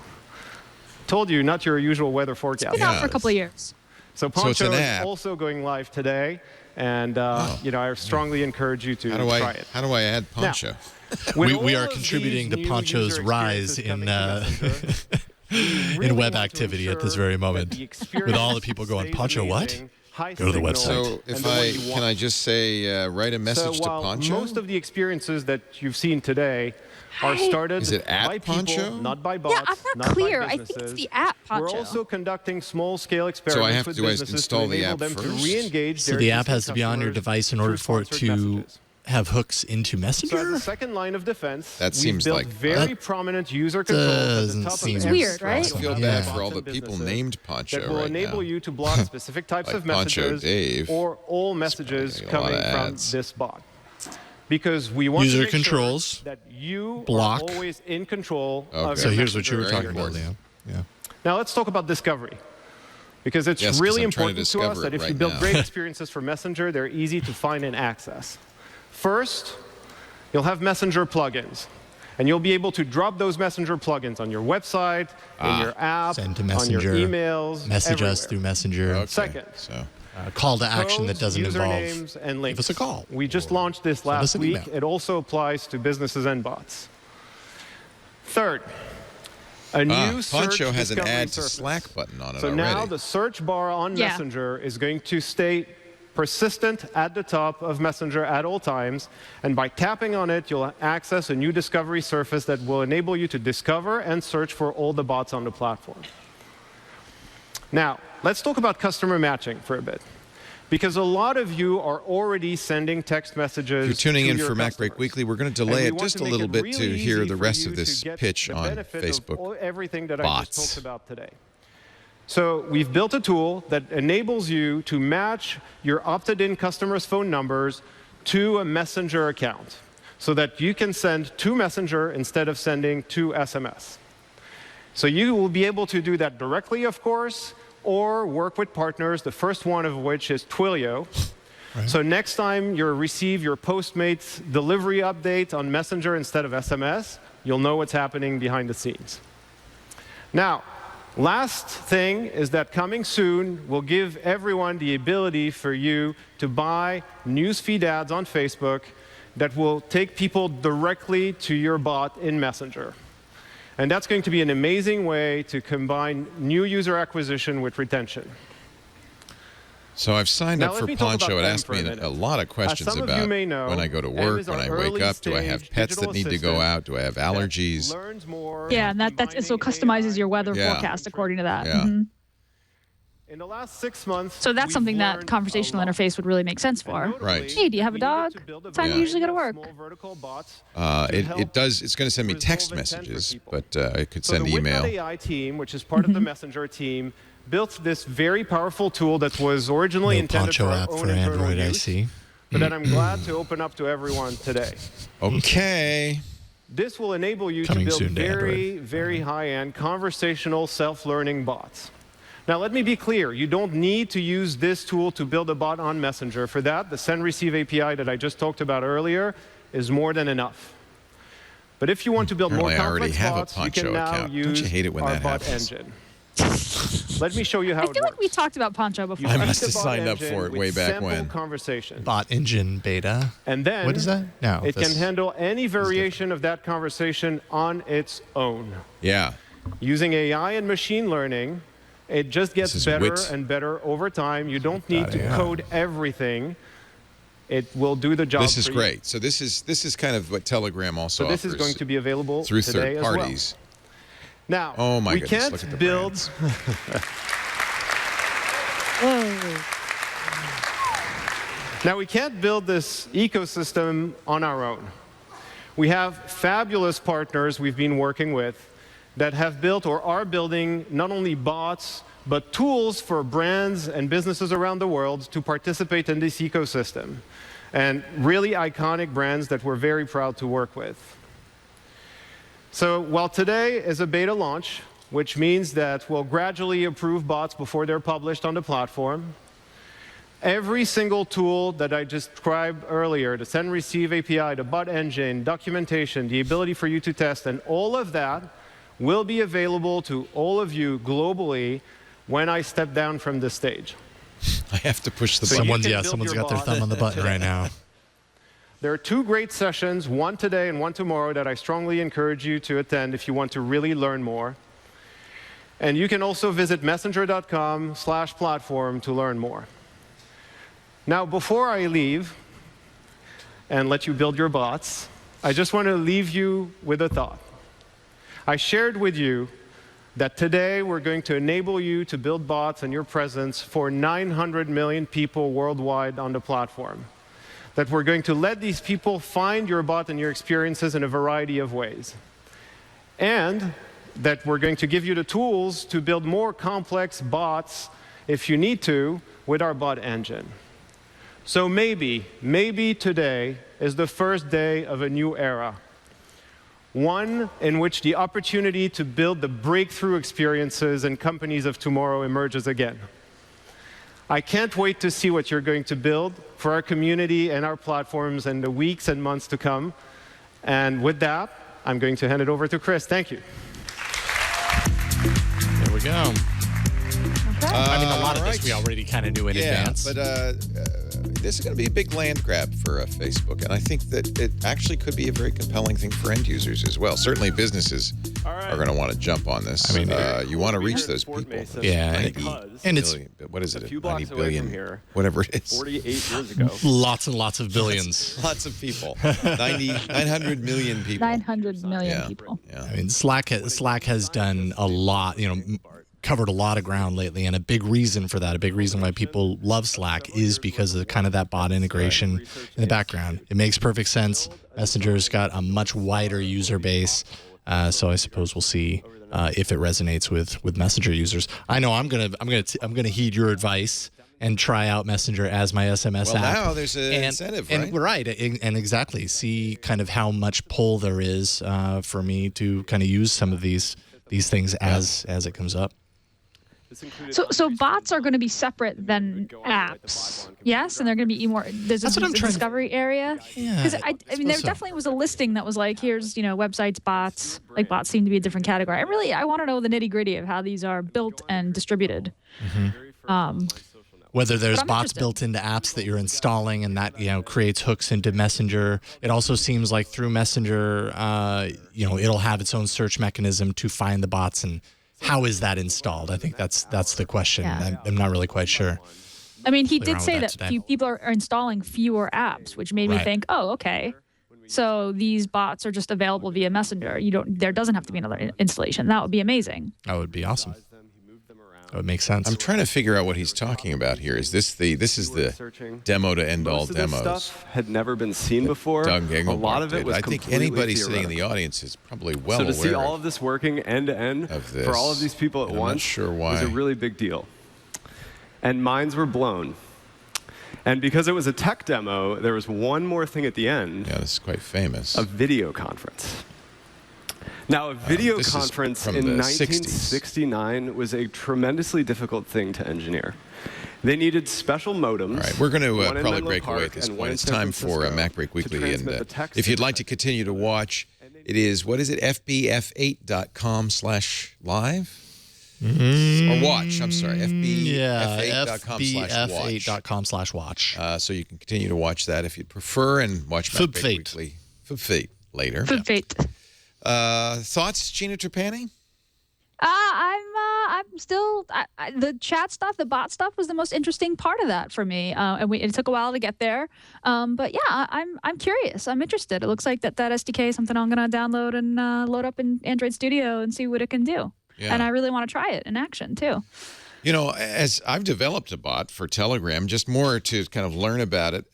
Told you, not your usual weather forecast. Been out Yeah, for a couple of it's- years. So So it's Poncho an is app. also going live today, and I strongly encourage you to How do try I it. How do I add Poncho? With We all are of contributing these to new Poncho's user rise experiences in, coming to Messenger, we really in web want to activity at this ensure very that moment. the With all the experience people going, stays "Poncho what?" amazing, high Go to the signal, website. So if and the way you can want I it. just say write a message So to while Poncho? most of the experiences that you've seen today are started Is it at by people, Poncho? not by bots, Yeah, I'm not clear. by I think it's businesses. the app We're Poncho. also conducting small-scale experiments have with to businesses install to the enable app them first? to re-engage So their the app existing has to be on your customers device in order through for it sponsored to messages. have hooks into So as Messenger? a second line of defense, That we've seems built like- very That prominent user controls at the doesn't top of seem It's every weird, right? I feel screen. bad Yeah. for all the Bots and people businesses named Poncho that will right enable now. you to block specific types Like of Poncho messages Dave. or all messages getting a lot coming of from ads. this bot. Because we want User to make controls, sure that you block. are always in control of Okay. So your here's what you were Messenger talking about, experience. Liam. Yeah. Now let's talk about discovery. Because it's Yes, 'cause really I'm trying to important to us discover that it if you right build now. great experiences for Messenger, they're easy to find and access. First, you'll have Messenger plugins. And you'll be able to drop those Messenger plugins on your website, in your app, Send to on your Messenger, emails, Message everywhere. us through Messenger. Okay, Second. so Call to action that Codes, doesn't involve. usernames, and links. us a call. We just launched this us last an week. email. It also applies to businesses and bots. Third, a new search Poncho has an discovery add to surface. Slack button on it So already. now the search bar on Yeah. Messenger is going to stay persistent at the top of Messenger at all times. And by tapping on it, you'll access a new discovery surface that will enable you to discover and search for all the bots on the platform. Now, let's talk about customer matching for a bit. Because a lot of you are already sending text messages. If you're tuning to in your for Mac Break customers. Weekly, we're going to And delay we it want just to a make little it bit really to hear easy the for rest you of to this get pitch the on benefit of Facebook everything that I bots. just talked about today. So we've built a tool that enables you to match your opted-in customers' phone numbers to a Messenger account so that you can send to Messenger instead of sending to SMS. So you will be able to do that directly, of course, or work with partners, the first one of which is Twilio. Right. So next time you receive your Postmates delivery update on Messenger instead of SMS, you'll know what's happening behind the scenes. Now, last thing is that coming soon, we'll give everyone the ability for you to buy newsfeed ads on Facebook that will take people directly to your bot in Messenger. And that's going to be an amazing way to combine new user acquisition with retention. So I've signed Now, up let for me talk Poncho. about It M asked for me a minute. a lot of questions As some of about you may know, when I go to M work, is when our I wake up, do I have early-stage pets that digital need to go assistant out? Do I have allergies? learns more Yeah, and that's so customizes your weather Yeah. forecast according to that. Yeah. Mhm. In the last 6 months, So that's we've something that learned conversational a lot. interface would really make sense And for. notably, Right. Hey, do you have a we needed dog? to build a Time you variety usually go to of work. small vertical bots to It does. It's going to send me text resolve intent for messages, people. but it could So send the email. AI team, which is part of the Messenger team, built this very powerful tool that was originally No intended for Poncho our app own for internal Android, I use, see. but that I'm glad to open up to everyone today. Okay. This will enable you Coming to build soon to very, very high-end conversational self-learning bots. Now, let me be clear. You don't need to use this tool to build a bot on Messenger. For that, the send-receive API that I just talked about earlier is more than enough. But if you want to build more Apparently, I already complex have a bots, you Poncho can now account. use Don't you hate it when our that bot happens? engine. Let me show you how I it feel works. like we talked about Poncho before. I feed must the have bot signed up engine for it with way back sample when. conversations. Bot engine beta. And then What is that? No, it this- can handle any variation of that conversation on its own. Yeah. Using AI and machine learning, it just This gets is better WIT. and better over time. You don't need to AI. code everything. It will do the job This is for you. great. So this is kind of what Telegram also So this offers is going to be available through today third as parties. well. Now, Oh my we goodness! can't Look at the build brands. Now, we can't build this ecosystem on our own. We have fabulous partners we've been working with that have built or are building not only bots, but tools for brands and businesses around the world to participate in this ecosystem. And really iconic brands that we're very proud to work with. So while today is a beta launch, which means that we'll gradually approve bots before they're published on the platform, every single tool that I described earlier, the send receive API, the bot engine, documentation, the ability for you to test, and all of that will be available to all of you globally when I step down from this stage. I have to push the So button. you can build Someone's your got their bot thumb on the button right now. There are two great sessions, one today and one tomorrow, that I strongly encourage you to attend if you want to really learn more. And you can also visit messenger.com/platform to learn more. Now, before I leave and let you build your bots, I just want to leave you with a thought. I shared with you that today we're going to enable you to build bots in your presence for 900 million people worldwide on the platform. That we're going to let these people find your bot and your experiences in a variety of ways. And that we're going to give you the tools to build more complex bots, if you need to, with our bot engine. So maybe today is the first day of a new era. One in which the opportunity to build the breakthrough experiences and companies of tomorrow emerges again. I can't wait to see what you're going to build for our community and our platforms in the weeks and months to come. And with that, I'm going to hand it over to Chris. Thank you. There we go. I mean, a lot of this we already kind of knew in advance. But this is going to be a big land grab for Facebook, and I think that it actually could be a very compelling thing for end users as well. Certainly, businesses are going to want to jump on this. I mean, you want to reach those people. Yeah, 90 and it's billion, what is it? a few 90 blocks away billion, from here, whatever it is. 48 years ago. lots and lots of billions. Lots of people. 900 million people. 900 million Yeah. people. Yeah. I mean, Slack has done a lot. You know, covered a lot of ground lately, and a big reason for that, a big reason why people love Slack is because of kind of that bot integration in the background. It makes perfect sense. Messenger's got a much wider user base, so I suppose we'll see if it resonates with Messenger users. I know I'm gonna heed your advice and try out Messenger as my SMS app. Well, now there's an incentive, right? And we're right, and exactly. See kind of how much pull there is for me to kind of use some of these things as it comes up. So bots are going to be separate than apps, yes, and they're going to be more. There's a discovery area. Yeah, because I mean, there definitely was a listing that was like, here's websites, bots. Like bots seem to be a different category. I want to know the nitty gritty of how these are built and distributed. Whether there's bots built into apps that you're installing and that creates hooks into Messenger. It also seems like through Messenger, it'll have its own search mechanism to find the bots. And how is that installed? I think that's the question. Yeah. I'm not really quite sure. I mean, he did say that that people are installing fewer apps, which made me think, oh, okay. So these bots are just available via Messenger. There doesn't have to be another installation. That would be amazing. That would be awesome. That would make sense. I'm trying to figure out what he's talking about here. Is this the demo to end all demos? Most of this stuff had never been seen before. Doug a lot of it was I think completely anybody sitting in the theoretical. audience is probably well So aware to see all of this working end to end for all of these people at and I'm once not sure why. was a really big deal. And minds were blown. And because it was a tech demo, there was one more thing at the end. Yeah, this is quite famous. A video conference. Now, a video conference in 1969 was a tremendously difficult thing to engineer. They needed special modems. All right, we're going to probably break away at this point. It's time for Mac Break Weekly. And if you'd like to continue to watch, it is, what is it, fbf8.com/live? Or watch, I'm sorry, fbf8.com/watch. fbf8.com/watch. So you can continue to watch that if you'd prefer, and watch Mac Break Weekly. Fate later. Fate. Thoughts, Gina Trapani? I'm still the chat stuff, the bot stuff was the most interesting part of that for me, and it took a while to get there. But yeah, I'm curious. I'm interested. It looks like that SDK is something I'm gonna download and load up in Android Studio and see what it can do. Yeah. And I really want to try it in action too. As I've developed a bot for Telegram, just more to kind of learn about it.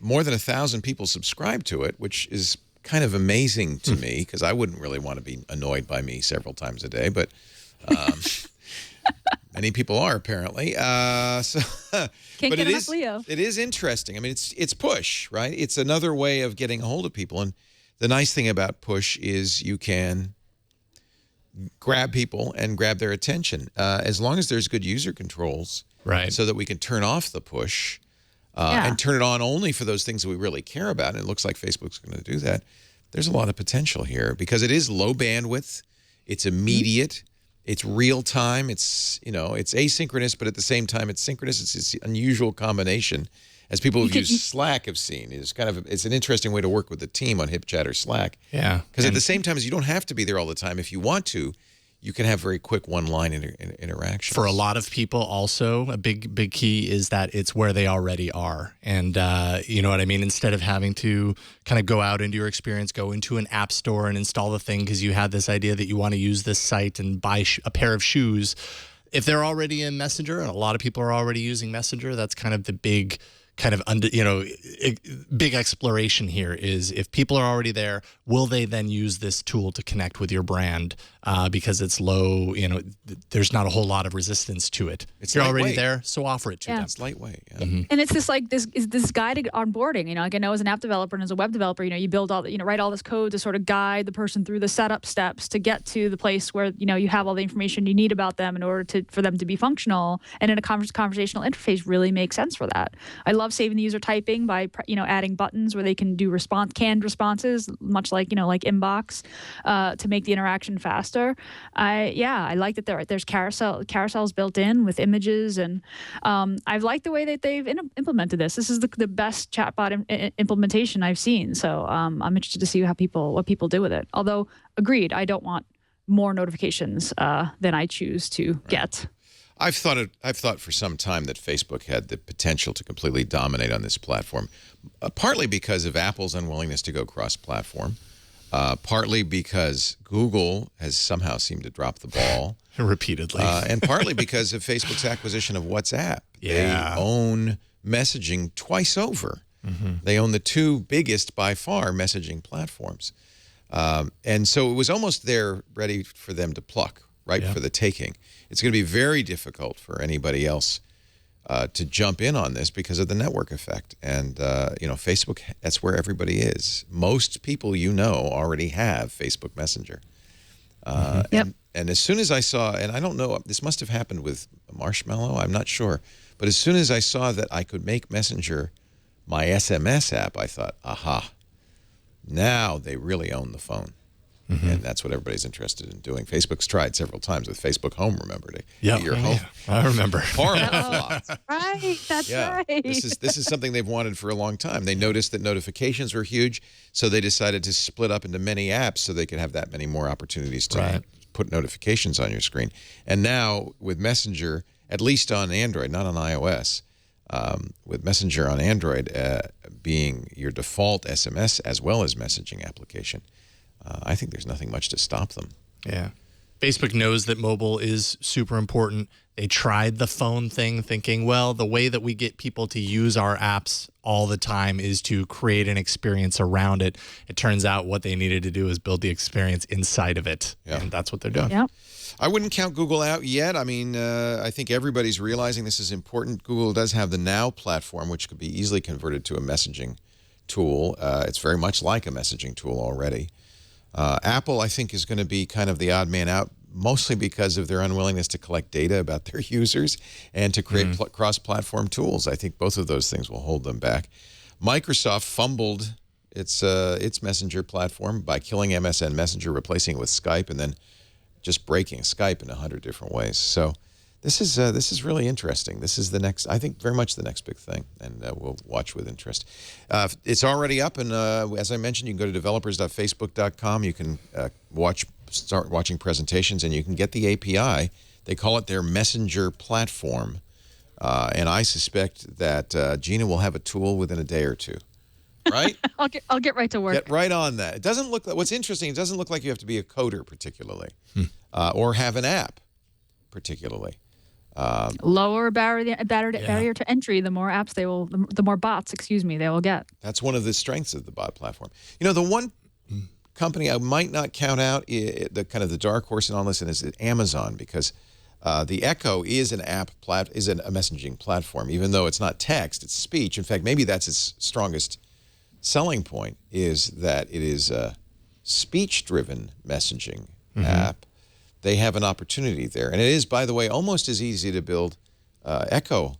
More than 1,000 people subscribe to it, which is kind of amazing to me, because I wouldn't really want to be annoyed by me several times a day, but many people are apparently. Can't get enough Leo. It is interesting. I mean, it's push, right? It's another way of getting a hold of people, and the nice thing about push is you can grab people and grab their attention as long as there's good user controls, right? So that we can turn off the push. And turn it on only for those things that we really care about. And it looks like Facebook's going to do that. There's a lot of potential here because it is low bandwidth. It's immediate. It's real time. It's it's asynchronous, but at the same time it's synchronous. It's this unusual combination, as people who've used Slack have seen. It's an interesting way to work with the team on HipChat or Slack. Yeah. Because at the same time, you don't have to be there all the time. If you want to, you can have very quick one-line interactions. For a lot of people also, a big key is that it's where they already are. And you know what I mean? Instead of having to kind of go out into your experience, go into an app store and install the thing because you had this idea that you want to use this site and buy a pair of shoes. If they're already in Messenger, and a lot of people are already using Messenger, that's kind of the big big exploration here is if people are already there, will they then use this tool to connect with your brand because it's low, there's not a whole lot of resistance to it. You're already there, so offer it to them. It's lightweight. Yeah. And it's this guided onboarding. Like I know as an app developer and as a web developer, you build all write all this code to sort of guide the person through the setup steps to get to the place where you have all the information you need about them in order for them to be functional. And in a conversational interface really makes sense for that. I love saving the user typing by adding buttons where they can do canned responses, much like inbox, to make the interaction faster. I like that there's carousels built in with images, and I've liked the way that they've implemented this. This is the best chatbot implementation I've seen. So I'm interested to see what people do with it. Although, agreed, I don't want more notifications than I choose to get. I've thought for some time that Facebook had the potential to completely dominate on this platform, partly because of Apple's unwillingness to go cross-platform, partly because Google has somehow seemed to drop the ball. Repeatedly. And partly because of Facebook's acquisition of WhatsApp. Yeah. They own messaging twice over. They own the two biggest, by far, messaging platforms. And so it was almost there ready for them to pluck, right, for the taking. It's going to be very difficult for anybody else to jump in on this because of the network effect. And, you know, Facebook, that's where everybody is. Most people you know already have Facebook Messenger. And as soon as I saw, and I don't know, this must have happened with Marshmallow, I'm not sure. But as soon as I saw that I could make Messenger my SMS app, I thought, aha, now they really own the phone. And that's what everybody's interested in doing. Facebook's tried several times with Facebook Home, remember? To get your home. I remember. Horrible flop. Right, that's right. This is something they've wanted for a long time. They noticed that notifications were huge, so they decided to split up into many apps so they could have that many more opportunities to put notifications on your screen. And now with Messenger, at least on Android, not on iOS, with Messenger on Android being your default SMS as well as messaging application, I think there's nothing much to stop them. Yeah. Facebook knows that mobile is super important. They tried the phone thing thinking, well, the way that we get people to use our apps all the time is to create an experience around it. It turns out what they needed to do is build the experience inside of it. And that's what they're doing. Yep. I wouldn't count Google out yet. I mean, I think everybody's realizing this is important. Google does have the Now platform, which could be easily converted to a messaging tool. It's very much like a messaging tool already. Apple, I think, is going to be kind of the odd man out, mostly because of their unwillingness to collect data about their users and to create cross-platform tools. I think both of those things will hold them back. Microsoft fumbled its messenger platform by killing MSN Messenger, replacing it with Skype, and then just breaking Skype in 100 different ways. So this is really interesting. This is the next, I think, very much the next big thing, and we'll watch with interest. It's already up, and as I mentioned, you can go to developers.facebook.com. You can start watching presentations, and you can get the API. They call it their messenger platform, and I suspect that Gina will have a tool within a day or two. Right? I'll get right to work. Get right on that. It doesn't look. What's interesting, it doesn't look like you have to be a coder particularly, or have an app particularly. Lower barrier to entry. The more apps the more bots, they will get. That's one of the strengths of the bot platform. You know, the one company I might not count out, the kind of the dark horse in all this, is Amazon, because the Echo is an a messaging platform, even though it's not text, it's speech. In fact, maybe that's its strongest selling point, is that it is a speech-driven messaging app. They have an opportunity there. And it is, by the way, almost as easy to build Echo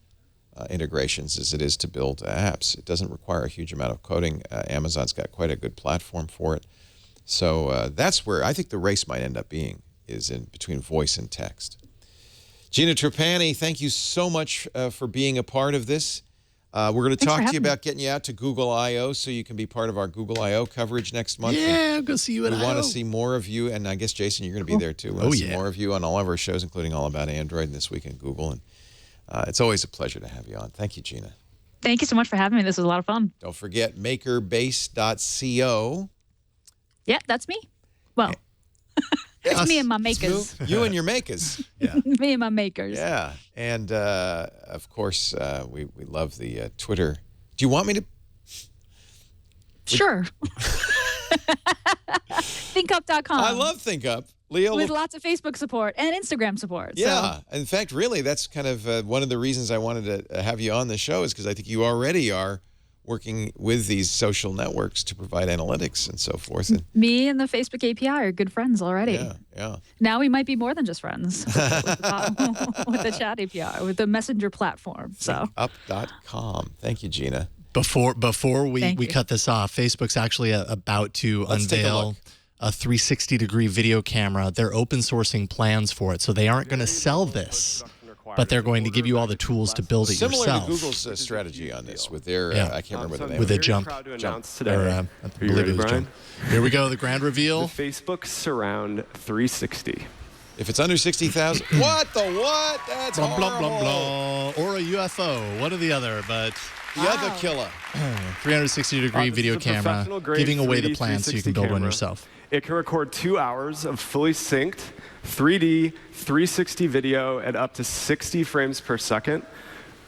integrations as it is to build apps. It doesn't require a huge amount of coding. Amazon's got quite a good platform for it. So that's where I think the race might end up being, is in between voice and text. Gina Trapani, thank you so much for being a part of this. We're going to talk to you about getting you out to Google I/O so you can be part of our Google I/O coverage next month. Yeah, I'll go see you at I/O. We want to see more of you, and I guess, Jason, you're going to be there too. We want to see more of you on all of our shows, including All About Android and This Week in Google. And it's always a pleasure to have you on. Thank you, Gina. Thank you so much for having me. This was a lot of fun. Don't forget makerbase.co. Yeah, that's me. Well, it's me and my makers. You and your makers. Yeah. Me and my makers. Yeah. And, of course, we love the Twitter. Do you want me to? Sure. ThinkUp.com. I love ThinkUp. Leo, with lots of Facebook support and Instagram support. Yeah. So. In fact, really, that's kind of one of the reasons I wanted to have you on the show, is because I think you already are working with these social networks to provide analytics and so forth. And me and the Facebook API are good friends already. Yeah. Now we might be more than just friends with the chat API, with the messenger platform. So ThinkUp.com. Thank you, Gina. Before we cut this off, Facebook's actually about to unveil a 360-degree video camera. They're open sourcing plans for it, so they aren't going to sell this, but they're going to give you all the tools to build it yourself. Similar to Google's strategy on this with their, I can't remember the name. With a jump. Today. Are you ready, Brian? Here we go, the grand reveal. The Facebook Surround 360. If it's under 60,000, what? That's blah, horrible. blah, blah, blah. Or a UFO, one or the other, but The other killer. 360-degree video camera, giving away the plan so you can build one yourself. It can record 2 hours of fully synced 3D 360 video at up to 60 frames per second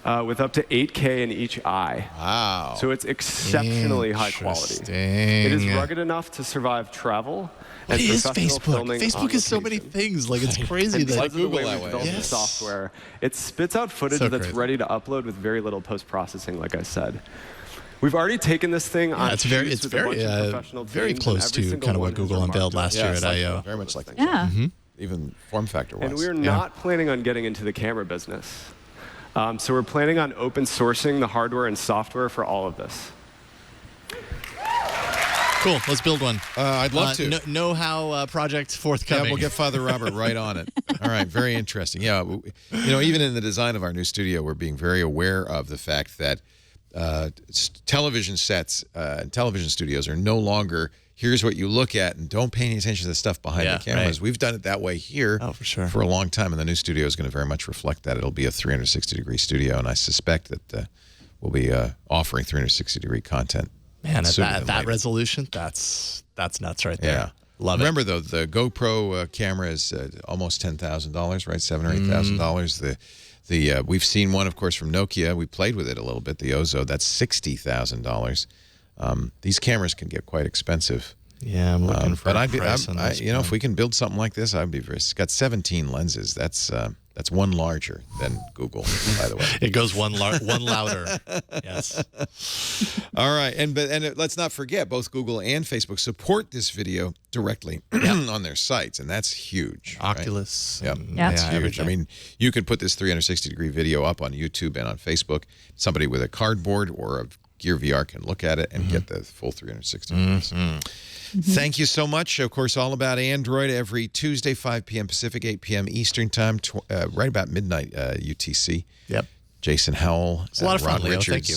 with up to 8K in each eye. Wow. So it's exceptionally high quality. It is rugged enough to survive travel. What is Facebook? Facebook is so many things. Like, it's crazy. It's like Google the way that we way. develop the Yes. software. It spits out footage So that's crazy. ready to upload with very little post-processing, like I said. We've already taken this thing on It's very, shoots with a bunch of professional very teams, close and every to single kind of one what has Google unveiled remarked last year it's at like I/O. Very much like that. Yeah. Even form factor-wise. And we're not planning on getting into the camera business. So we're planning on open sourcing the hardware and software for all of this. Cool. Let's build one. I'd love to. Know-how project forthcoming. Yeah, we'll get Father Robert right on it. All right, very interesting. Yeah, even in the design of our new studio, we're being very aware of the fact that television sets and television studios are no longer, here's what you look at, and don't pay any attention to the stuff behind the cameras. Right. We've done it that way here for sure. For a long time, and the new studio is going to very much reflect that. It'll be a 360-degree studio, and I suspect that we'll be offering 360-degree content. Man, at that resolution, that's nuts right there. Yeah. Love it. Remember, though, the GoPro camera is almost $10,000, right? $7,000 or $8,000. We've seen one, of course, from Nokia. We played with it a little bit, the Ozo. That's $60,000. These cameras can get quite expensive. Yeah, I'm looking for a price on this. if we can build something like this, I'd be very. It's got 17 lenses. That's one larger than Google, by the way. It goes one louder. Yes. All right, and let's not forget, both Google and Facebook support this video directly on their sites, and that's huge. Oculus. Right? Yeah, that's huge. everything. I mean, you could put this 360-degree video up on YouTube and on Facebook. Somebody with a cardboard or a Gear VR can look at it and get the full 360 degrees. Thank you so much. Of course, all about Android every Tuesday, 5 p.m. Pacific, 8 p.m. Eastern Time, right about midnight UTC. Yep. Jason Howell. It's a lot of fun, Rod Leo. Richards. Thank you.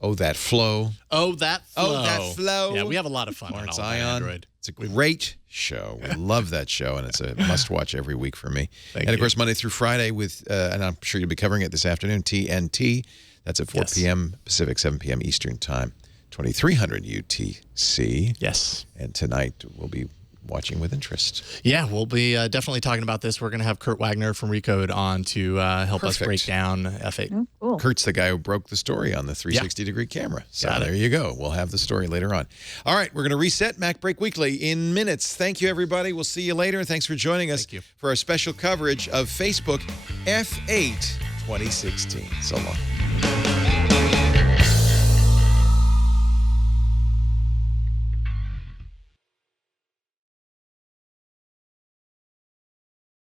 Oh, that flow. Oh, that flow. Oh, that flow. Yeah, we have a lot of fun on Android. It's a great show. We love that show, and it's a must-watch every week for me. Thank Of you. course, Monday through Friday with, and I'm sure you'll be covering it this afternoon, TNT. That's at 4 p.m. Pacific, 7 p.m. Eastern Time, 2300 UTC. Yes. And tonight we'll be watching with interest. Yeah, we'll be definitely talking about this. We're going to have Kurt Wagner from Recode on to help us break down F8. Oh, cool. Kurt's the guy who broke the story on the 360-degree camera. So Got it. there you go. We'll have the story later on. All right, we're going to reset Mac Break Weekly in minutes. Thank you, everybody. We'll see you later. Thanks for joining us for our special coverage of Facebook F8 2016. So long.